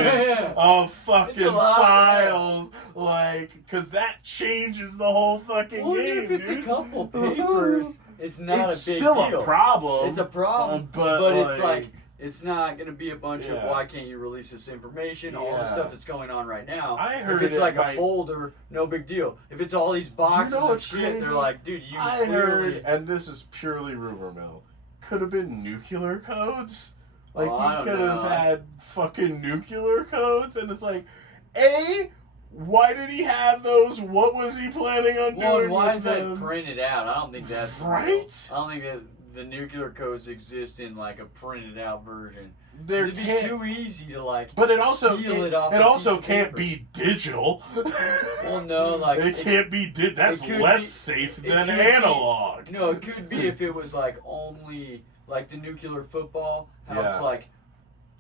of fucking files, like, because that changes the whole fucking game. Even if it's a couple papers, it's not it's a big still deal. a problem. It's a problem, but it's like, it's not going to be a bunch of, Yeah. why can't you release this information, all the stuff that's going on right now. I heard if it's it like might- a folder, no big deal. If it's all these boxes of what's shit, crazy? they're like, dude, you I clearly... heard, and this is purely rumor mill, could have been nuclear codes. Like, I he don't could have know. had fucking nuclear codes, and it's like, why did he have those? What was he planning on Well, doing and why with is them? that printed out? I don't think that's real. Right? I don't think that the nuclear codes exist in, like, a printed out version. There It'd be can't, too easy to, like, but it also steal it off it a also piece of can't paper. be digital. Well, no, like... it can't be that's it could less be- safe it than could be- analog. No, it could be if it was like only like the nuclear football, how it's Yeah. like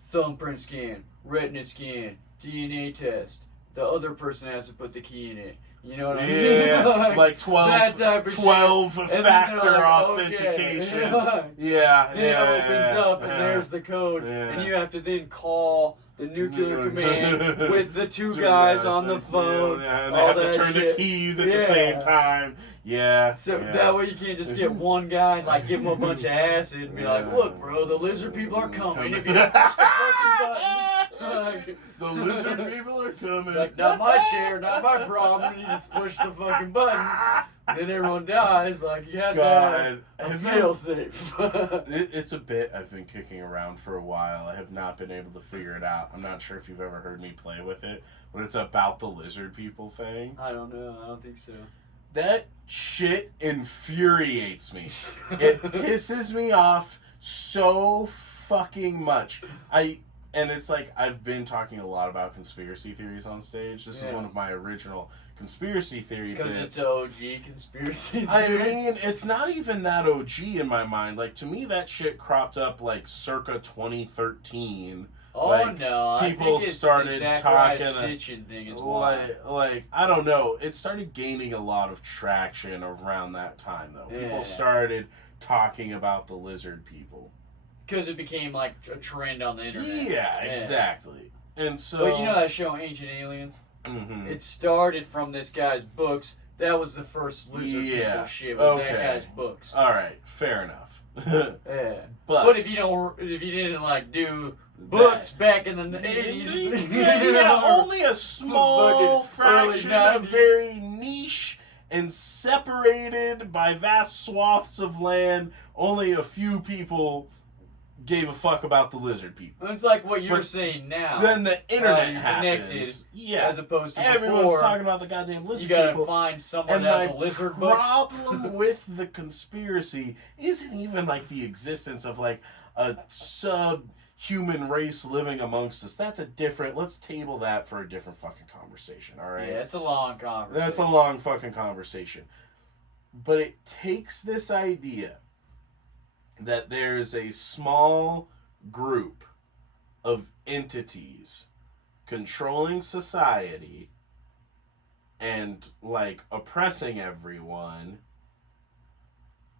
thumbprint scan, retina scan, DNA test. The other person has to put the key in it. You know what I mean? Yeah, like 12, that type of 12 shit. And then factor they're like, authentication. okay. Yeah, Then it opens up and there's the code, Yeah. and you have to then call the nuclear command with the two So, guys yeah, on the phone. Yeah, and they all have to that turn the shit. keys at the same time. Yeah. So yeah. that way you can't just get one guy and like give him a bunch of acid and be like, look, bro, the lizard people are coming if you don't push the fucking button. Like, The lizard people are coming. it's like, not my chair, not my problem. You just push the fucking button. Then everyone dies. Like, you have God. to have a Have you- fail safe. It's a bit I've been kicking around for a while. I have not been able to figure it out. I'm not sure if you've ever heard me play with it, but it's about the lizard people thing. I don't know. I don't think so. That shit infuriates me. It pisses me off so fucking much. And it's like, I've been talking a lot about conspiracy theories on stage. This is one of my original conspiracy theory bits. Because it's OG conspiracy theory. I mean, it's not even that OG in my mind. Like, to me, that shit cropped up, like, circa 2013. Oh, like, no. people I think it's started the Zachariah talking... Sitchin thing as well. Like, I don't know. It started gaining a lot of traction around that time, though. Yeah. People started talking about the lizard people. Because it became like a trend on the internet. Yeah, exactly. And so... But you know that show, Ancient Aliens? Mm-hmm. It started from this guy's books. That was the first lizard people shit, was that guy's books. All right, fair enough. Yeah. But if you didn't like do books back in the 80s. Yeah, only a small fraction, a 90s. very niche and separated by vast swaths of land. Only a few people gave a fuck about the lizard people. It's like what you're saying now. Then the internet you're happens. connected, Yeah, as opposed to everyone's before. talking about the goddamn lizard You gotta people. find someone And that's my a lizard book. problem with the conspiracy isn't even like the existence of like a subhuman race living amongst us. That's a different. Let's table that for a different fucking conversation. All right. Yeah, it's a long conversation. That's a long fucking conversation. But it takes this idea that there's a small group of entities controlling society and like oppressing everyone.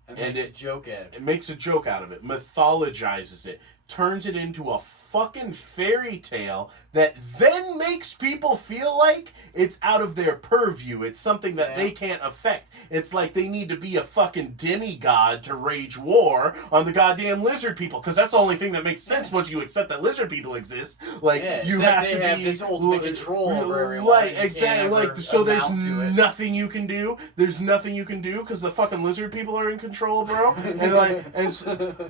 It makes a joke at it. It makes a joke out of it, mythologizes it, turns it into a fucking fairy tale that then makes people feel like it's out of their purview. It's something that they can't affect. It's like they need to be a fucking demigod to wage war on the goddamn lizard people, because that's the only thing that makes sense once you accept that lizard people exist. Like, you have to have be this ultimate control over everyone. right, exactly. Like, so there's nothing you can do. There's nothing you can do because the fucking lizard people are in control, bro. And like,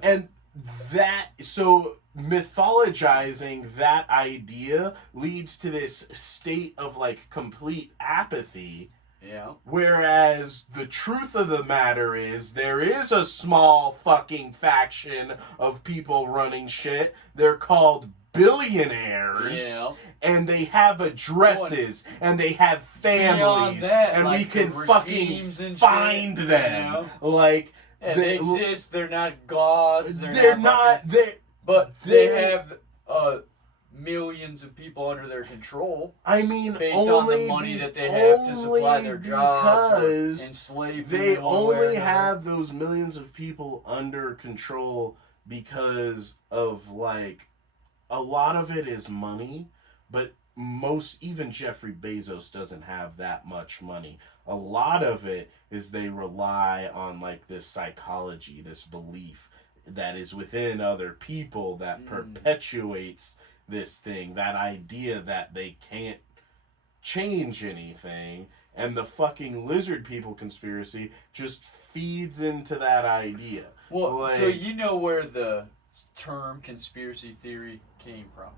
and that, so mythologizing that idea leads to this state of like complete apathy. Yeah. Whereas the truth of the matter is there is a small fucking faction of people running shit. They're called billionaires. Yeah. And they have addresses, and they have families, that, and like we can the fucking regimes and find shit, them. you know? Like, They exist. They're not gods. They're not. But they have millions of people under their control. I mean, based on the money that they have to supply their jobs or enslave them. They only have those millions of people under control because of like a lot of it is money, but even Jeffrey Bezos doesn't have that much money. A lot of it is they rely on like this psychology, this belief that is within other people that perpetuates this thing, that idea that they can't change anything, and the fucking lizard people conspiracy just feeds into that idea. Well, like, so you know where the term conspiracy theory came from?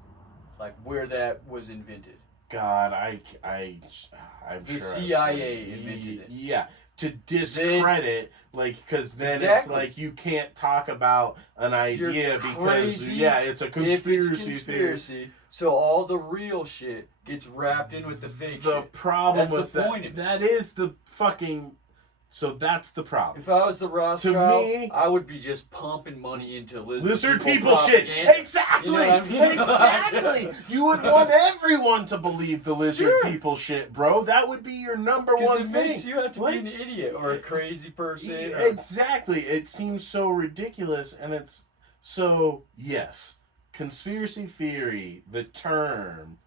Like where that was invented? God, I'm the sure CIA invented it. Yeah, to discredit, because then it's like you can't talk about an idea because it's a conspiracy theory. So all the real shit gets wrapped in with the fake shit. The problem that's with the point of it. That is the fucking. So that's the problem. If I was the Rothschilds, I would be just pumping money into lizard people shit. Exactly. You know what I mean? Exactly. You would want everyone to believe the lizard people shit, bro. That would be your number one thing. Because it makes you have to be an idiot or a crazy person. Exactly. It seems so ridiculous, and it's so yes. Conspiracy theory, the term,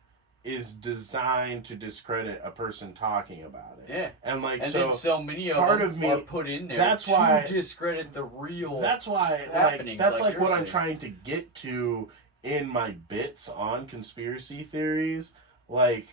is designed to discredit a person talking about it. Yeah. And then so many of them are put in there to discredit the real happenings. That's like what saying. I'm trying to get to in my bits on conspiracy theories. Like,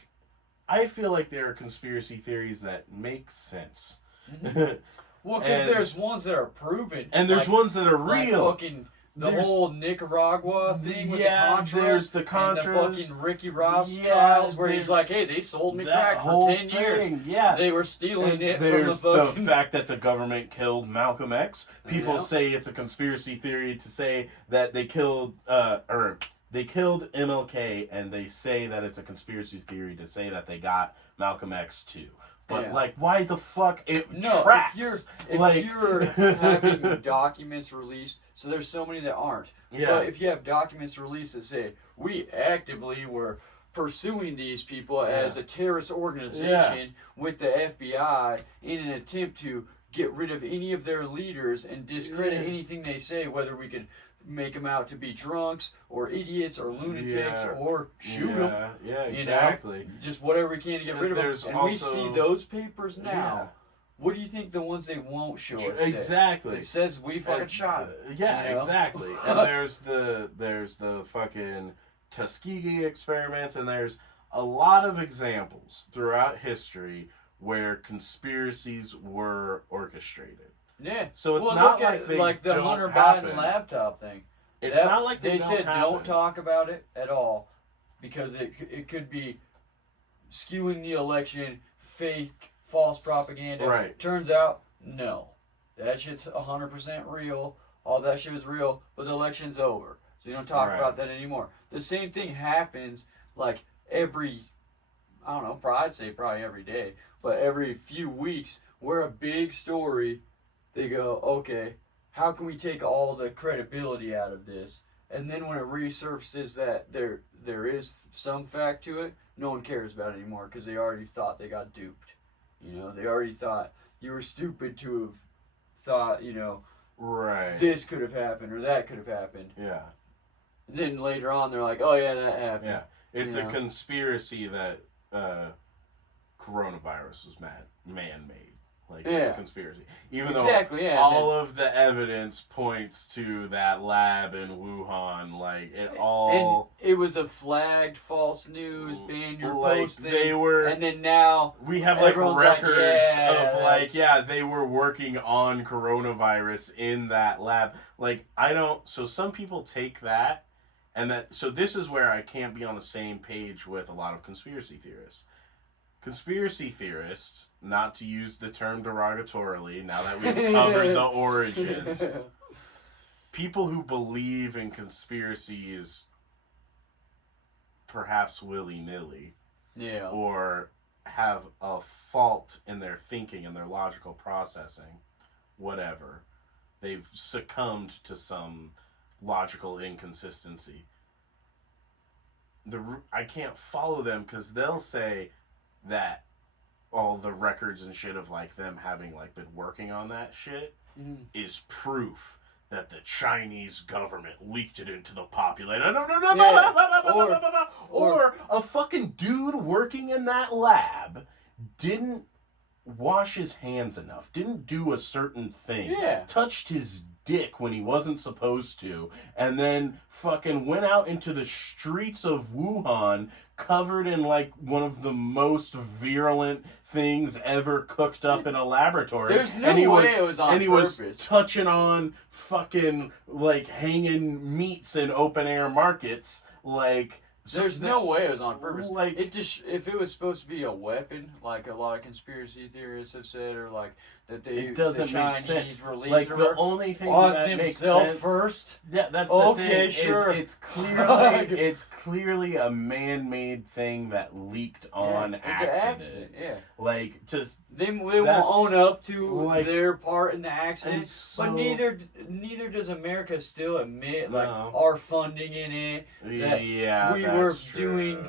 I feel like there are conspiracy theories that make sense. Mm-hmm. Well, because there's ones that are proven. And there's ones that are real. Like fucking the whole Nicaragua thing with the Contras. There's the Contras. And the fucking Ricky Ross trials where he's like, hey, they sold me crack for 10 years. Yeah. They were stealing it from the There's fucking... the fact that the government killed Malcolm X. People say it's a conspiracy theory to say that they killed, they killed MLK, and they say that it's a conspiracy theory to say that they got Malcolm X too. But, why the fuck? Tracks. If you're having documents released, so there's so many that aren't. Yeah. But if you have documents released that say, we actively were pursuing these people as a terrorist organization with the FBI in an attempt to get rid of any of their leaders and discredit anything they say, whether we could make them out to be drunks or idiots or lunatics or shoot them. Yeah, exactly. You know? Just whatever we can to get rid of them. And we see those papers now what do you think the ones they won't show us say? Exactly. It says we fucking shot. Yeah, you know? exactly. And there's the fucking Tuskegee experiments, and there's a lot of examples throughout history where conspiracies were orchestrated. Yeah. So it's not look like at, the don't Hunter happen. Biden laptop thing. It's not like they said happen. don't talk about it at all because it could be skewing the election, fake, false propaganda. Right. Turns out, no. That shit's 100% real. All that shit was real, but the election's over. So you don't talk about that anymore. The same thing happens like every, I don't know, I'd say probably every day, but every few weeks where a big story, they go, okay, how can we take all the credibility out of this? And then when it resurfaces that there is some fact to it, no one cares about it anymore because they already thought they got duped. You know, they already thought you were stupid to have thought, you know, this could have happened or that could have happened. Yeah. Then later on, they're like, oh yeah, that happened. Yeah. It's a conspiracy that coronavirus was man-made. Like, it's a conspiracy. Even though all of the evidence points to that lab in Wuhan, like, it all... And it was a flagged false news, ban your posting. They were... And then now... We have, like, records of, like, yeah, they were working on coronavirus in that lab. Like, I don't... So some people take that, and that... So this is where I can't be on the same page with a lot of conspiracy theorists. Conspiracy theorists, not to use the term derogatorily, now that we've covered the origins, people who believe in conspiracies perhaps willy-nilly, or have a fault in their thinking and their logical processing, whatever, they've succumbed to some logical inconsistency. I can't follow them because they'll say that all the records and shit of like them having like been working on that shit is proof that the Chinese government leaked it into the population. Or a fucking dude working in that lab didn't wash his hands enough, didn't do a certain thing, touched his dick when he wasn't supposed to, and then fucking went out into the streets of Wuhan covered in like one of the most virulent things ever cooked up in a laboratory. There's no way it was on purpose. And he was touching on fucking like hanging meats in open air markets. Like, there's no way it was on purpose. Like, it just, if it was supposed to be a weapon, like a lot of conspiracy theorists have said, or like that it doesn't the make sense. Chinese released like the only thing on that makes themselves sense first. Yeah, that's the okay, thing. Sure. It's clearly a man-made thing that leaked on accident. Yeah, like just they won't own up to like, their part in the accident. So, but neither does America still admit like our funding in it. That we were doing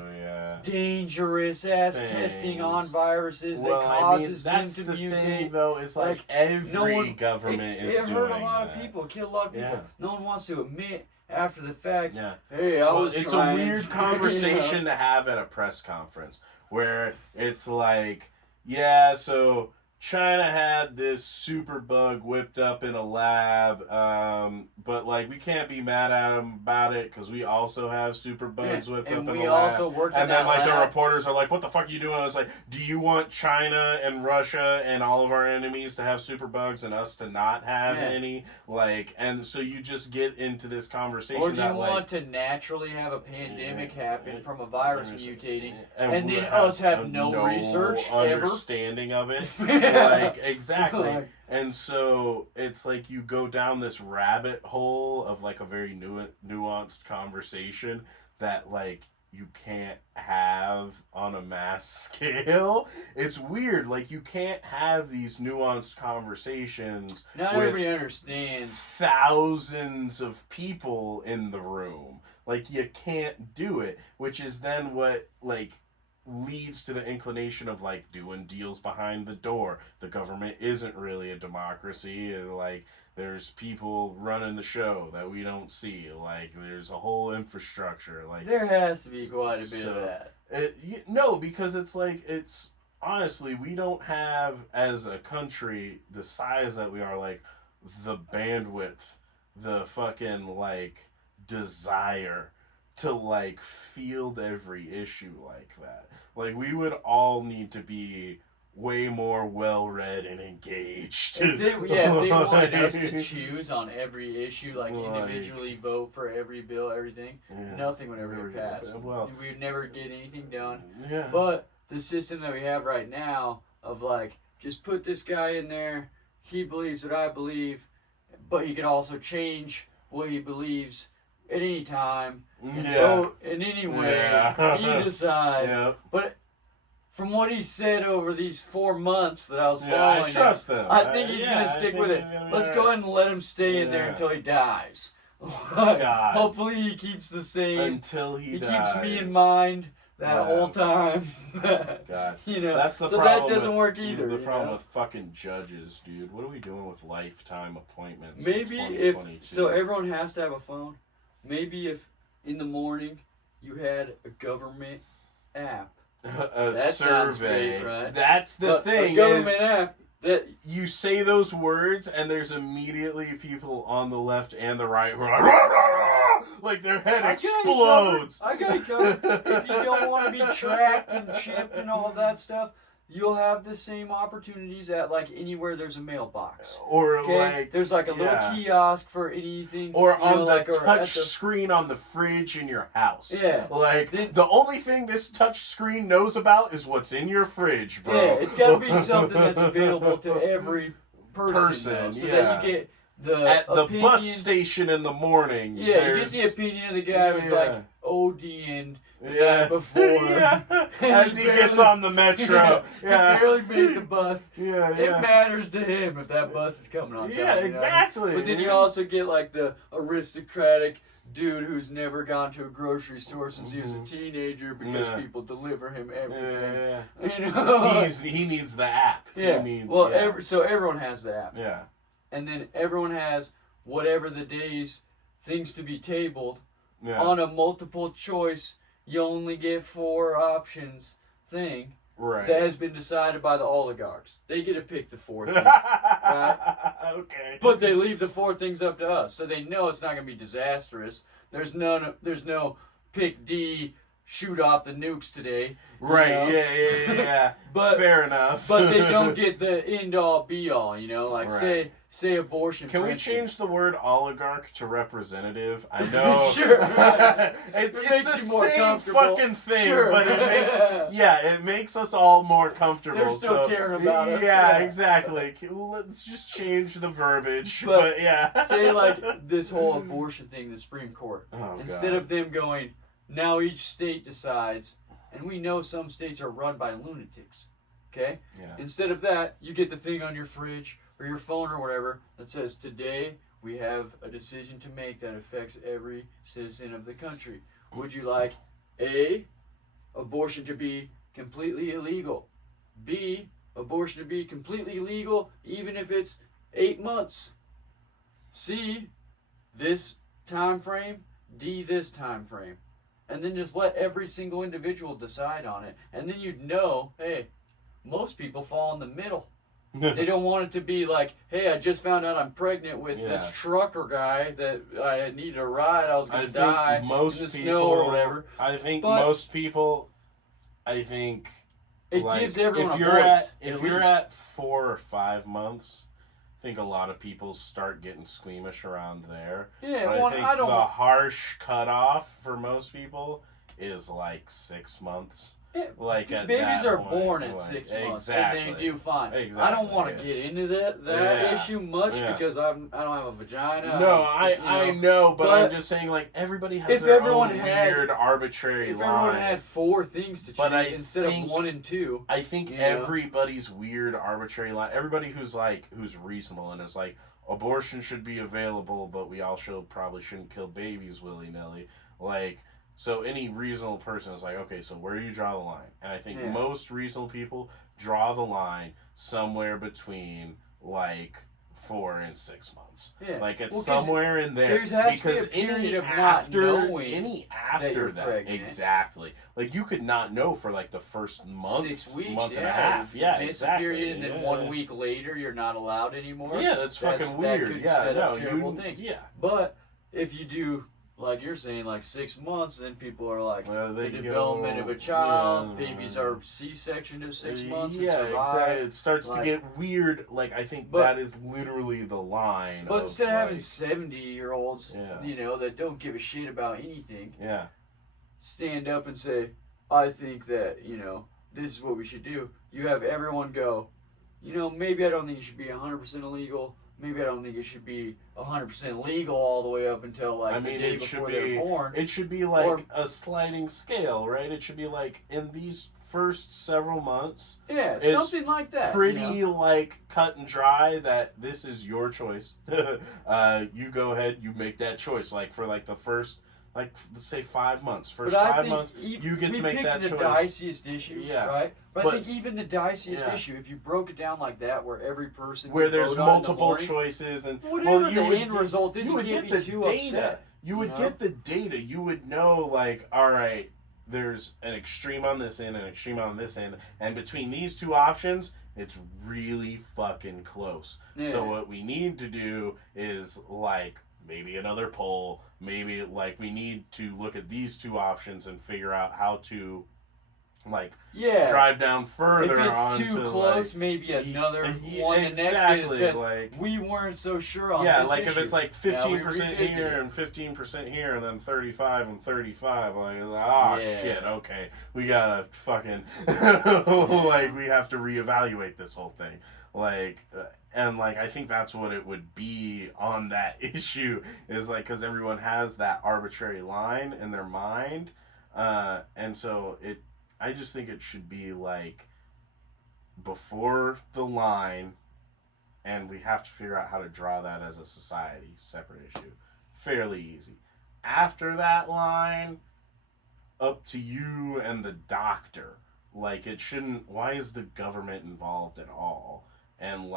dangerous ass testing on viruses that causes them to mutate. Thing, though, is like every government is doing it hurt a lot of people, killed a lot of people. No one wants to admit after the fact. Hey, it's a weird conversation to have at a press conference where it's like, so China had this super bug whipped up in a lab, but like we can't be mad at them about it because we also have super bugs whipped up in the lab. And we also worked in that then like lab. the reporters are like, "What the fuck are you doing?" It's like, "Do you want China and Russia and all of our enemies to have super bugs and us to not have any?" Like, and so you just get into this conversation. Or do you want to naturally have a pandemic happen from a virus mutating, and then us have no research understanding of it? Like, exactly. And so it's like you go down this rabbit hole of like a very nuanced conversation that like you can't have on a mass scale. It's weird. Like, you can't have these nuanced conversations. Not everybody understands. Thousands of people in the room. Like, you can't do it. Which is then what, like, leads to the inclination of like doing deals behind the door. The government isn't really a democracy, and like there's people running the show that we don't see. Like, there's a whole infrastructure. Like, there has to be quite a bit of that. No, because it's like honestly, we don't have, as a country, the size that we are, like, the bandwidth, the fucking, like, desire to, like, field every issue like that. Like, we would all need to be way more well-read and engaged. If they wanted us to choose on every issue, like individually vote for every bill, everything, nothing would ever get passed. Well, we'd never get anything done. Yeah. But the system that we have right now of like, just put this guy in there, he believes what I believe, but he can also change what he believes at any time and vote in any way he decides. Yeah. But from what he said over these 4 months that I was following, I trust him. I think he's gonna stick with it. Let's go ahead and let him stay in there until he dies. Hopefully he keeps the same. Until he dies. Keeps me in mind that whole time. God. You know, that's the so problem that doesn't with, work either. The problem with fucking judges, dude. What are we doing with lifetime appointments? Maybe if so, everyone has to have a phone. Maybe if in the morning you had a government app. That sounds survey. great, right? That's the thing. A government app that you say those words, and there's immediately people on the left and the right who are like, rah, rah, rah! Like their head explodes. I got you covered. If you don't want to be tracked and chipped and all that stuff, you'll have the same opportunities at like anywhere there's a mailbox. Or like there's like a little kiosk for anything. Or on the like, touch screen on the fridge in your house. Yeah. Like the only thing this touch screen knows about is what's in your fridge, bro. Yeah, it's gotta be something that's available to every person so that you get at the opinion. Bus station in the morning. Yeah, you get the opinion of the guy who's like OD'ing the night before. As he gets on the metro. He barely made the bus. It matters to him if that bus is coming on time. Yeah, exactly. But then you also get like the aristocratic dude who's never gone to a grocery store since he was a teenager because people deliver him everything. You know? He needs the app. Yeah. So everyone has the app. Yeah. And then everyone has whatever the day's things to be tabled Yeah. on a multiple choice. You only get 4 options thing. Right. That has been decided by the oligarchs. They get to pick the 4 things. Right? Okay. But they leave the 4 things up to us, so they know it's not going to be disastrous. There's no pick D, shoot off the nukes today. Right. You know? Yeah. But fair enough. But they don't get the end all be all. You know, like say abortion. Can we change the word oligarch to representative? I know. Sure. It's makes the you more same comfortable. fucking thing, Sure. but it makes us all more comfortable. They're still caring about us. Yeah, exactly. Let's just change the verbiage. But say like this whole abortion thing, the Supreme Court. Instead of them going, now each state decides, and we know some states are run by lunatics. Okay? Yeah. Instead of that, you get the thing on your fridge or your phone or whatever that says, today we have a decision to make that affects every citizen of the country. Would you like A, abortion to be completely illegal? B, abortion to be completely legal even if it's 8 months? C, this time frame? D, this time frame? And then just let every single individual decide on it. And then you'd know, hey, most people fall in the middle. They don't want it to be like, hey, I just found out I'm pregnant with this trucker guy that I needed a ride. I was going to die in the snow or whatever. I think most people, it gives everyone a voice. If you're at 4 or 5 months, I think a lot of people start getting squeamish around there. Yeah, but I think the harsh cutoff for most people is like 6 months. Yeah, like babies are born at 6 months and they do fine. Exactly, I don't want to get into that issue much because I don't have a vagina. No, I know, but I'm just saying, like, everybody has their own weird, arbitrary line. If everyone had 4 things to choose instead of 1 and 2, I think everybody's weird, arbitrary line. Everybody who's reasonable and is like, abortion should be available, but we also probably shouldn't kill babies willy nilly. Like. So any reasonable person is like, okay, so where do you draw the line? And I think most reasonable people draw the line somewhere between, like, 4 and 6 months. Yeah. Like it's Well, 'cause somewhere in there. there has to be because a period of not after knowing any that after you're that, pregnant. exactly. Like you could not know for like the first month, 6 weeks, month yeah. and a half. You Yeah, miss exactly. a period, and then yeah. 1 week later, you're not allowed anymore. Yeah, that's fucking weird. That could yeah, set up no, terrible things. Yeah. But if you do, like you're saying, like 6 months, then people are like, the development of a child, babies are C-sectioned at 6 months and survive. Exactly. It starts like, to get weird. Like, I think that is literally the line. But instead of having like, 70-year-olds, that don't give a shit about anything, stand up and say, I think that, this is what we should do. You have everyone go, maybe I don't think it should be 100% illegal. Maybe I don't think it should be 100% legal all the way up until the day before they're born. It should be like a sliding scale, right? It should be like in these first several months. Yeah, something like that. Pretty like cut and dry that this is your choice. You go ahead, you make that choice. Like for like the first, like let's say 5 months. First 5 months, you get to make that choice. We picked the diciest issue, right? But I think even the diciest issue, if you broke it down like that, where every person where there's multiple morning, choices and whatever the end result is, you can't get be the too data. upset. You would get the data. You would know, like, all right, there's an extreme on this end, an extreme on this end, and between these two options, it's really fucking close. Yeah. So what we need to do is like maybe another poll. Maybe like we need to look at these two options and figure out how to drive down further. If it's onto, too close, maybe another one. Exactly, The next day that says we weren't so sure on this like issue. if it's like 15% here and 15% here, and then 35 and 35, shit, okay, we gotta fucking like we have to reevaluate this whole thing, and I think that's what it would be on that issue is because everyone has that arbitrary line in their mind, and so I just think it should be before the line, and we have to figure out how to draw that as a society, separate issue. Fairly easy. After that line, up to you and the doctor. It shouldn't, why is the government involved at all? And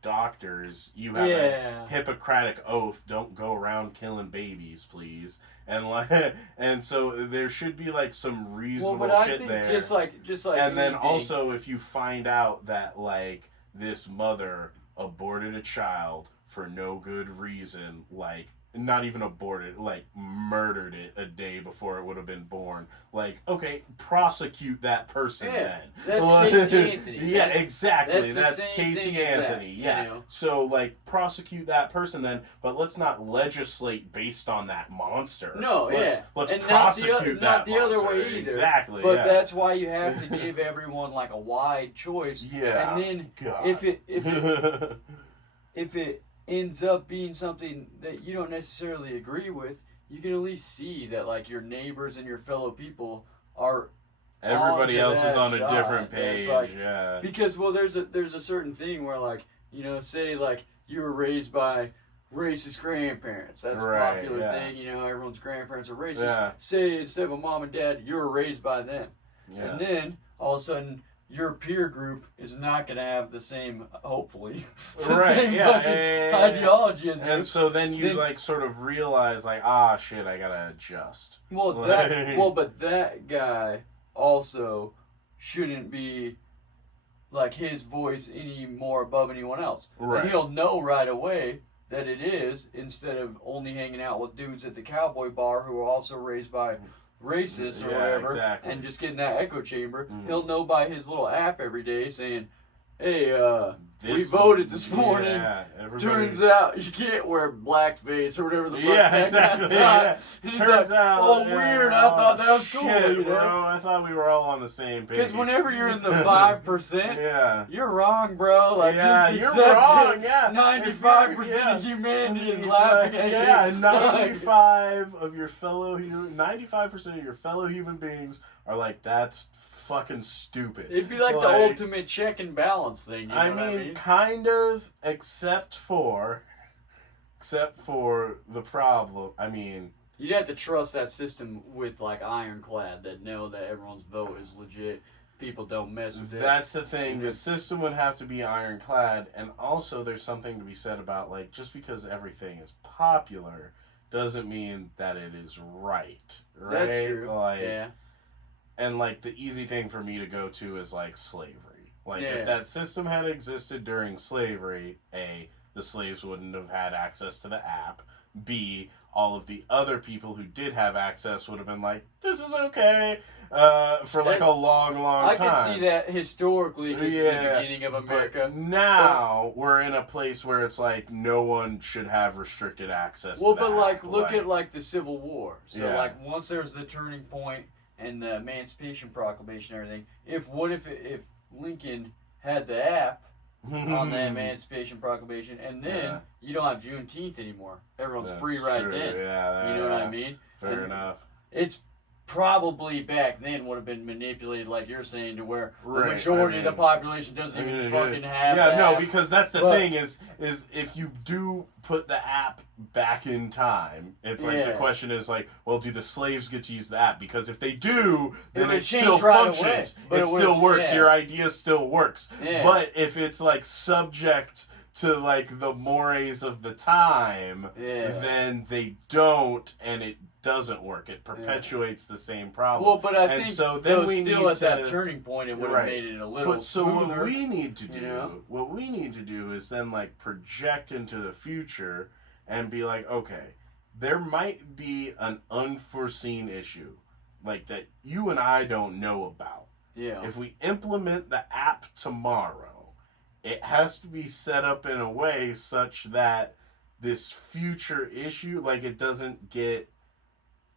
doctors, you have a Hippocratic oath, don't go around killing babies, please. And so there should be some reasonable shit there. Just like and then also if you find out that this mother aborted a child for no good reason, not even aborted, murdered it a day before it would have been born. Okay, prosecute that person then. That's Casey Anthony. Yeah, exactly. That's Casey Anthony. So, prosecute that person then, but let's not legislate based on that monster. No, let's and prosecute not that the other monster. way either. Exactly. But that's why you have to give everyone a wide choice. Yeah. And then God. if it ends up being something that you don't necessarily agree with, you can at least see that your neighbors and your fellow people are everybody else is on a side. different page. Because there's a certain thing where say you were raised by racist grandparents. That's a popular thing. Everyone's grandparents are racist. Yeah. Say instead of a mom and dad, you were raised by them. Yeah. And then all of a sudden your peer group is not going to have the same, hopefully, same ideology as you. And so then you sort of realize shit, I gotta adjust. Well, but that guy also shouldn't be his voice any more above anyone else. Right. And he'll know right away that it is, instead of only hanging out with dudes at the cowboy bar who are also raised by racists or whatever, and just getting that echo chamber. He'll know by his little app every day saying, hey, we voted this morning. Turns out you can't wear blackface or whatever the fuck that guy thought. Turns out, weird, I thought that was cool. Shit, bro, I thought we were all on the same page. Because whenever you're in the 5%, you're wrong, bro. Just accept you're wrong. it. 95% of humanity is laughing at you. 95% of your fellow human beings are that's fucking stupid. It'd be the ultimate check and balance thing. You know what I mean? Kind of, except for the problem. I mean, you'd have to trust that system with ironclad that know that everyone's vote is legit. people don't mess with it. That's the thing. The system would have to be ironclad, and also there's something to be said about, like, just because everything is popular doesn't mean that it is right. That's true. Like, yeah. And, like, the easy thing for me to go to is, like, slavery. Like, Yeah. if that system had existed during slavery, A, the slaves wouldn't have had access to the app. B, all of the other people who did have access would have been like, this is okay, for like a long time. I can see that historically, because in the beginning of America. But now we're in a place where it's like no one should have restricted access to but the like, app. look at like the Civil War. So Yeah. like once there was the turning point and the Emancipation Proclamation and everything, if Lincoln had the app on the Emancipation Proclamation, and then you don't have Juneteenth anymore. Everyone's free right true. then. Yeah, you know what I mean? Fair enough. It's probably back then would have been manipulated, like you're saying, to where the Right, majority of the population doesn't even fucking have that. No, because that's the thing is if you do put the app back in time, it's like the question is like, well, do the slaves get to use the app? Because if they do, then it still functions. It still works. Your idea still works. Yeah. But if it's like subject to like the mores of the time, then they don't, and it doesn't work. It perpetuates the same problem. Well, but I think so then we still need at that turning point, it would have made it a little smoother. what we need to do is then like project into the future and be like, okay, there might be an unforeseen issue like that you and I don't know about. Yeah. If we implement the app tomorrow, it has to be set up in a way such that this future issue, like, it doesn't get,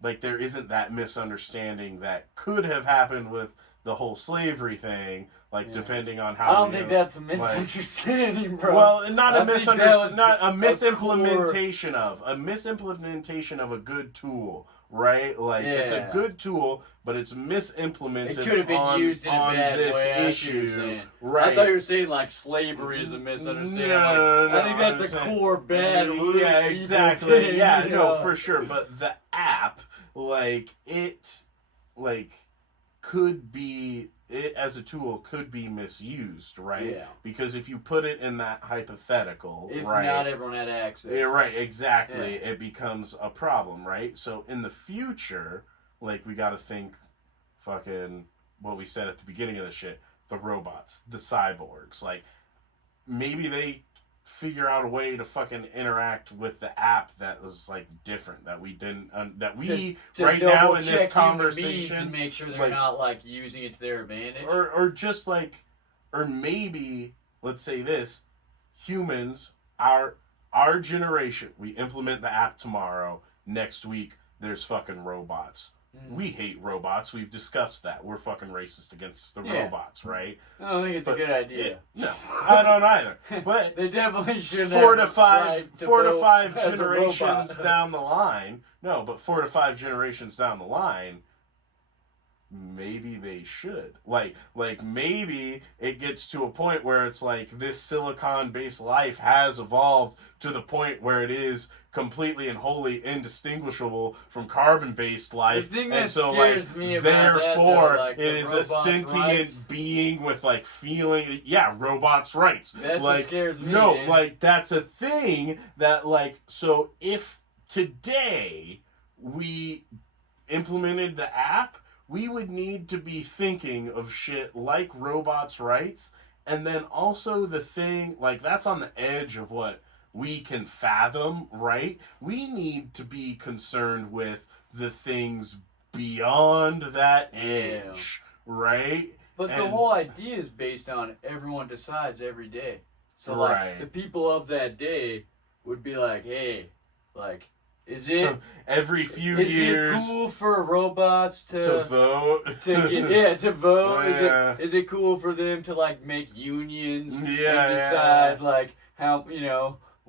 like, there isn't that misunderstanding that could have happened with the whole slavery thing, like, depending on how. I don't think that's a misunderstanding, like, bro. Well, not a misunderstanding, not a misimplementation of a good tool, right? Like, it's a good tool, but it's misimplemented. It could have been used in a bad this way. issue, right? I thought you were saying like slavery is a misunderstanding. No, I think that's a core bad root. Yeah, exactly. Thing, yeah, you know? no, for sure. But the app, like, it, like, could be, it as a tool could be misused, right? Yeah. Because if you put it in that hypothetical, if right? not everyone had access. Yeah, right, exactly. Yeah. It becomes a problem, right? So in the future, like, we got to think fucking what we said at the beginning of the shit, the robots, the cyborgs, like, maybe they figure out a way to fucking interact with the app that was like different, that we didn't to right now in this conversation and make sure they're like, not like using it to their advantage, or just like, or maybe let's say this, humans, our generation, we implement the app tomorrow, next week there's fucking robots. We hate robots. We've discussed that. We're fucking racist against the robots, right? I don't think it's a good idea. No, I don't either. But they definitely should. 4 to 5 generations down the line. No, but 4 to 5 generations down the line, maybe they should. Like maybe it gets to a point where it's like this silicon-based life has evolved to the point where it is completely and wholly indistinguishable from carbon-based life. The thing and that so, scares like, me about therefore, that, though, like, it is a sentient being with like feeling. Yeah, robots' rights. That's like, what scares me. No, man. like that's a thing that like. So if today we implemented the app, we would need to be thinking of shit like robots' rights, and then also the thing like that's on the edge of what we can fathom, right? We need to be concerned with the things beyond that edge, right? But the whole idea is based on everyone decides every day. So, like, the people of that day would be like, hey, like, is it every few years? Is it cool for robots to vote? To vote? Is it cool for them to like make unions and decide like how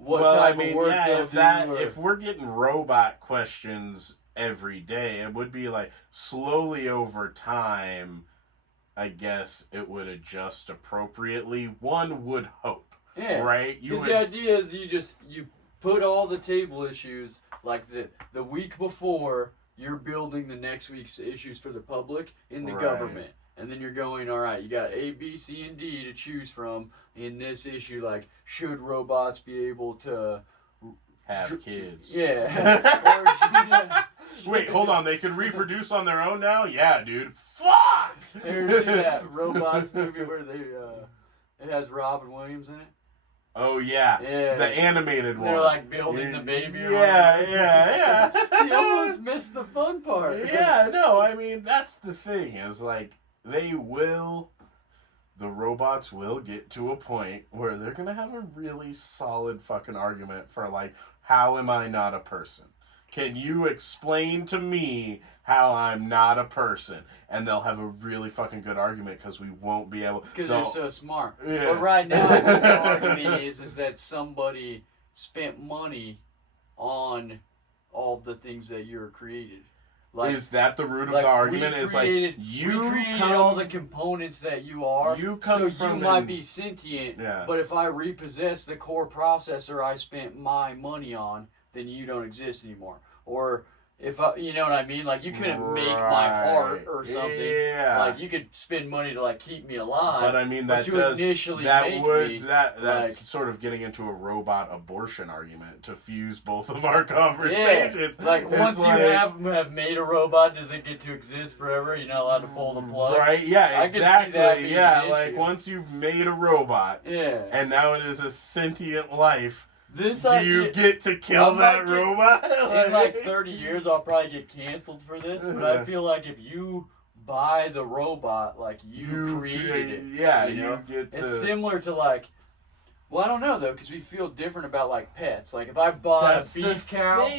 what type of work they'll do? If we're getting robot questions every day, it would be like slowly over time. I guess it would adjust appropriately. One would hope. Yeah. Right. Because the idea is you put all the table issues like the week before you're building the next week's issues for the public in the government. and then you're going, all right, you got A, B, C, and D to choose from in this issue. Like, should robots be able to have kids? Yeah. Wait, hold on. They can reproduce on their own now? Yeah, dude. Fuck! Ever seen that Robots movie where it has Robin Williams in it? Oh, yeah. The animated one. They're like building the baby. Yeah. You almost missed the fun part. Yeah, no, I mean, that's the thing, is like, the robots will get to a point where they're gonna have a really solid fucking argument for, like, how am I not a person? Can you explain to me how I'm not a person? And they'll have a really fucking good argument because we won't be able... Because they're so smart. Yeah. But right now, I think the argument is that somebody spent money on all the things that you're created. Like, is that the root of the argument? Is like, you created all the components that you are, so you might be sentient, but if I repossess the core processor I spent my money on, then you don't exist anymore. Or if you know what I mean? Like, you couldn't make my heart or something. Yeah. Like, you could spend money to, like, keep me alive. But I mean, that's sort of getting into a robot abortion argument to fuse both of our conversations. Yeah. Like, once you have made a robot, does it get to exist forever? You're not allowed to pull the plug? Right, yeah, exactly. Like, once you've made a robot, yeah, and now it is a sentient life, do idea, you get to kill that robot? In like 30 years, I'll probably get canceled for this, but I feel like if you buy the robot, like, you created it. Yeah, you know? get to... It's similar to, like, well, I don't know, though, because we feel different about, like, pets. Like, if I bought a beef cow,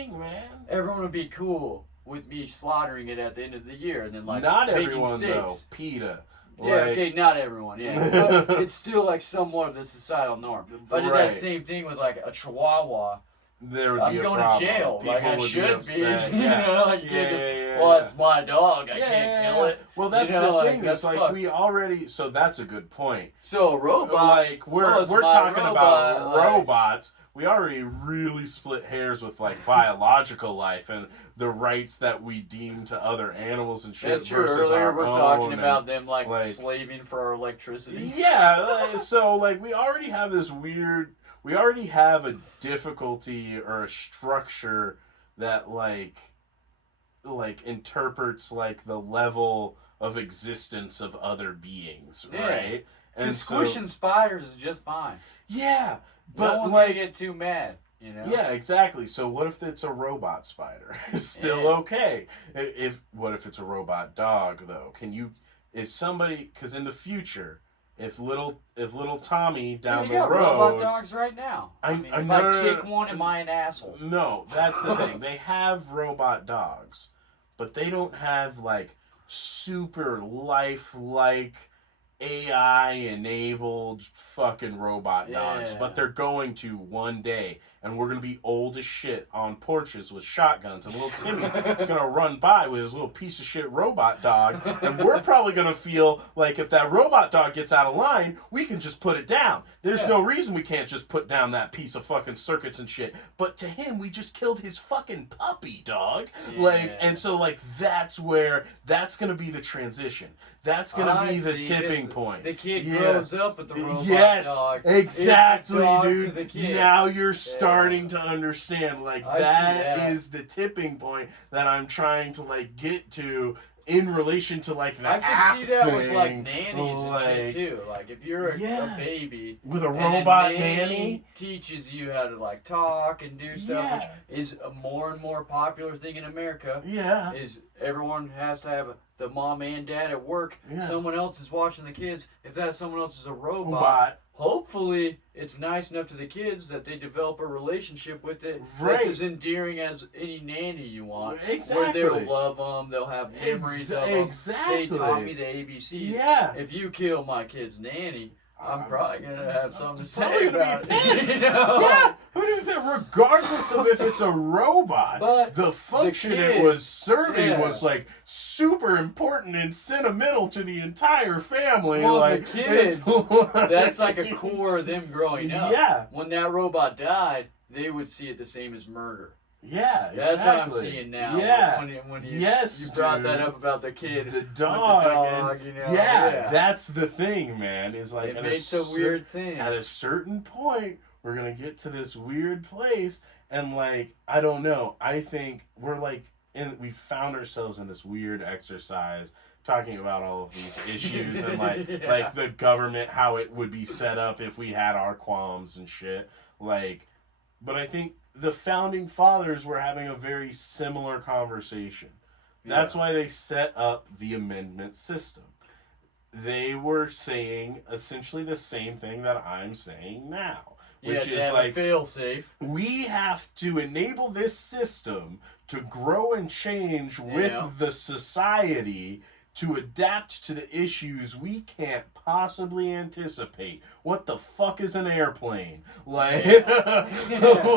everyone would be cool with me slaughtering it at the end of the year, and then, like, not making everyone, steaks. though. PETA. Yeah, okay, not everyone, yeah. But it's still, like, somewhat of the societal norm. If I did that same thing with, like, a chihuahua, there would I'm be a going problem. to jail. People like, I would should be. upset. You know, like, you can't just, well, it's my dog. I can't kill it. Well, that's you know, the thing. That's like, fucked. we already... So that's a good point. So a robot... Like, we're talking about robots. We already really split hairs with, like, biological life and the rights that we deem to other animals and shit. That's true. Versus Earlier our we're own talking about and, them, like, slaving for our electricity. Yeah, so, like, we already have this weird... We already have a difficulty or a structure that, like interprets, like, the level of existence of other beings, right? Because squishing spiders is just fine. Yeah, but no one's gonna get too mad, you know? Yeah, exactly. So what if it's a robot spider? It's still okay. What if it's a robot dog, though? Because in the future, if little Tommy down the road, robot dogs right now. I mean, if I kick one, am I an asshole? No, that's the thing. They have robot dogs, but they don't have, like, super lifelike AI-enabled fucking robot dogs, but they're going to one day, and we're going to be old as shit on porches with shotguns, and little Timmy is going to run by with his little piece of shit robot dog, and we're probably going to feel like if that robot dog gets out of line, we can just put it down. There's no reason we can't just put down that piece of fucking circuits and shit, but to him, we just killed his fucking puppy, dog. And so, like, that's going to be the transition. That's going to be the tipping point. The kid grows up with the robot dog. Exactly, dude. Now you're starting to understand. Like, that is the tipping point that I'm trying to, like, get to in relation to, like, the I could see that thing. with, like, nannies and shit, too. Like, if you're a baby... With a robot nanny teaches you how to, like, talk and do stuff, which is a more and more popular thing in America. Yeah. Is everyone has to have the mom and dad at work. Someone else is watching the kids. If that someone else is a robot, hopefully it's nice enough to the kids that they develop a relationship with it that's as endearing as any nanny you want. Exactly. Where they'll love them, they'll have memories of them. Exactly. They taught me the ABCs. Yeah. If you kill my kid's nanny, I'm probably going to have something to say about it. You know? Yeah, regardless of if it's a robot, but the function it was serving was, like, super important and sentimental to the entire family. Well, like, the kids, that's like a core of them growing up. Yeah. When that robot died, they would see it the same as murder. Yeah, That's what I'm exactly. seeing now. Yeah. When you, Yes, you brought dude. that up about the kid. The with dog. the dog, and, you know. yeah, that's the thing, man. Is like It makes a weird thing. At a certain point, we're gonna get to this weird place, and like I don't know. I think we're like we found ourselves in this weird exercise talking about all of these issues and like the government, how it would be set up if we had our qualms and shit. Like, but I think the founding fathers were having a very similar conversation. That's why they set up the amendment system. They were saying essentially the same thing that I'm saying now, which is like fail safe. We have to enable this system to grow and change with the society to adapt to the issues we can't possibly anticipate. What the fuck is an airplane? Like,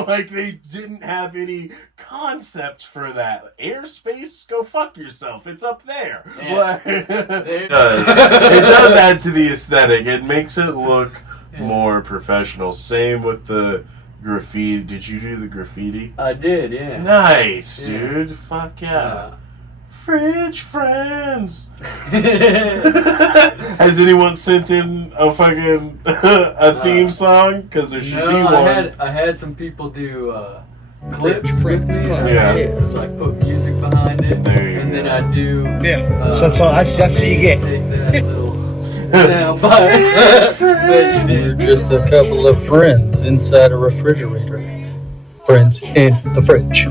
like they didn't have any concept for that. Airspace, go fuck yourself. It's up there. Yeah. Like, it does add to the aesthetic. It makes it look more professional. Same with the graffiti. Did you do the graffiti? I did, yeah. Nice, dude. Fuck yeah. Fridge friends. Has anyone sent in a fucking a theme song? Because there should be one. I had some people do clips with me. Yeah. Like put music behind it. There you and go. then I do. So that's what you get. Take that little sound bite. We're just a couple of friends inside a refrigerator. Friends in the fridge.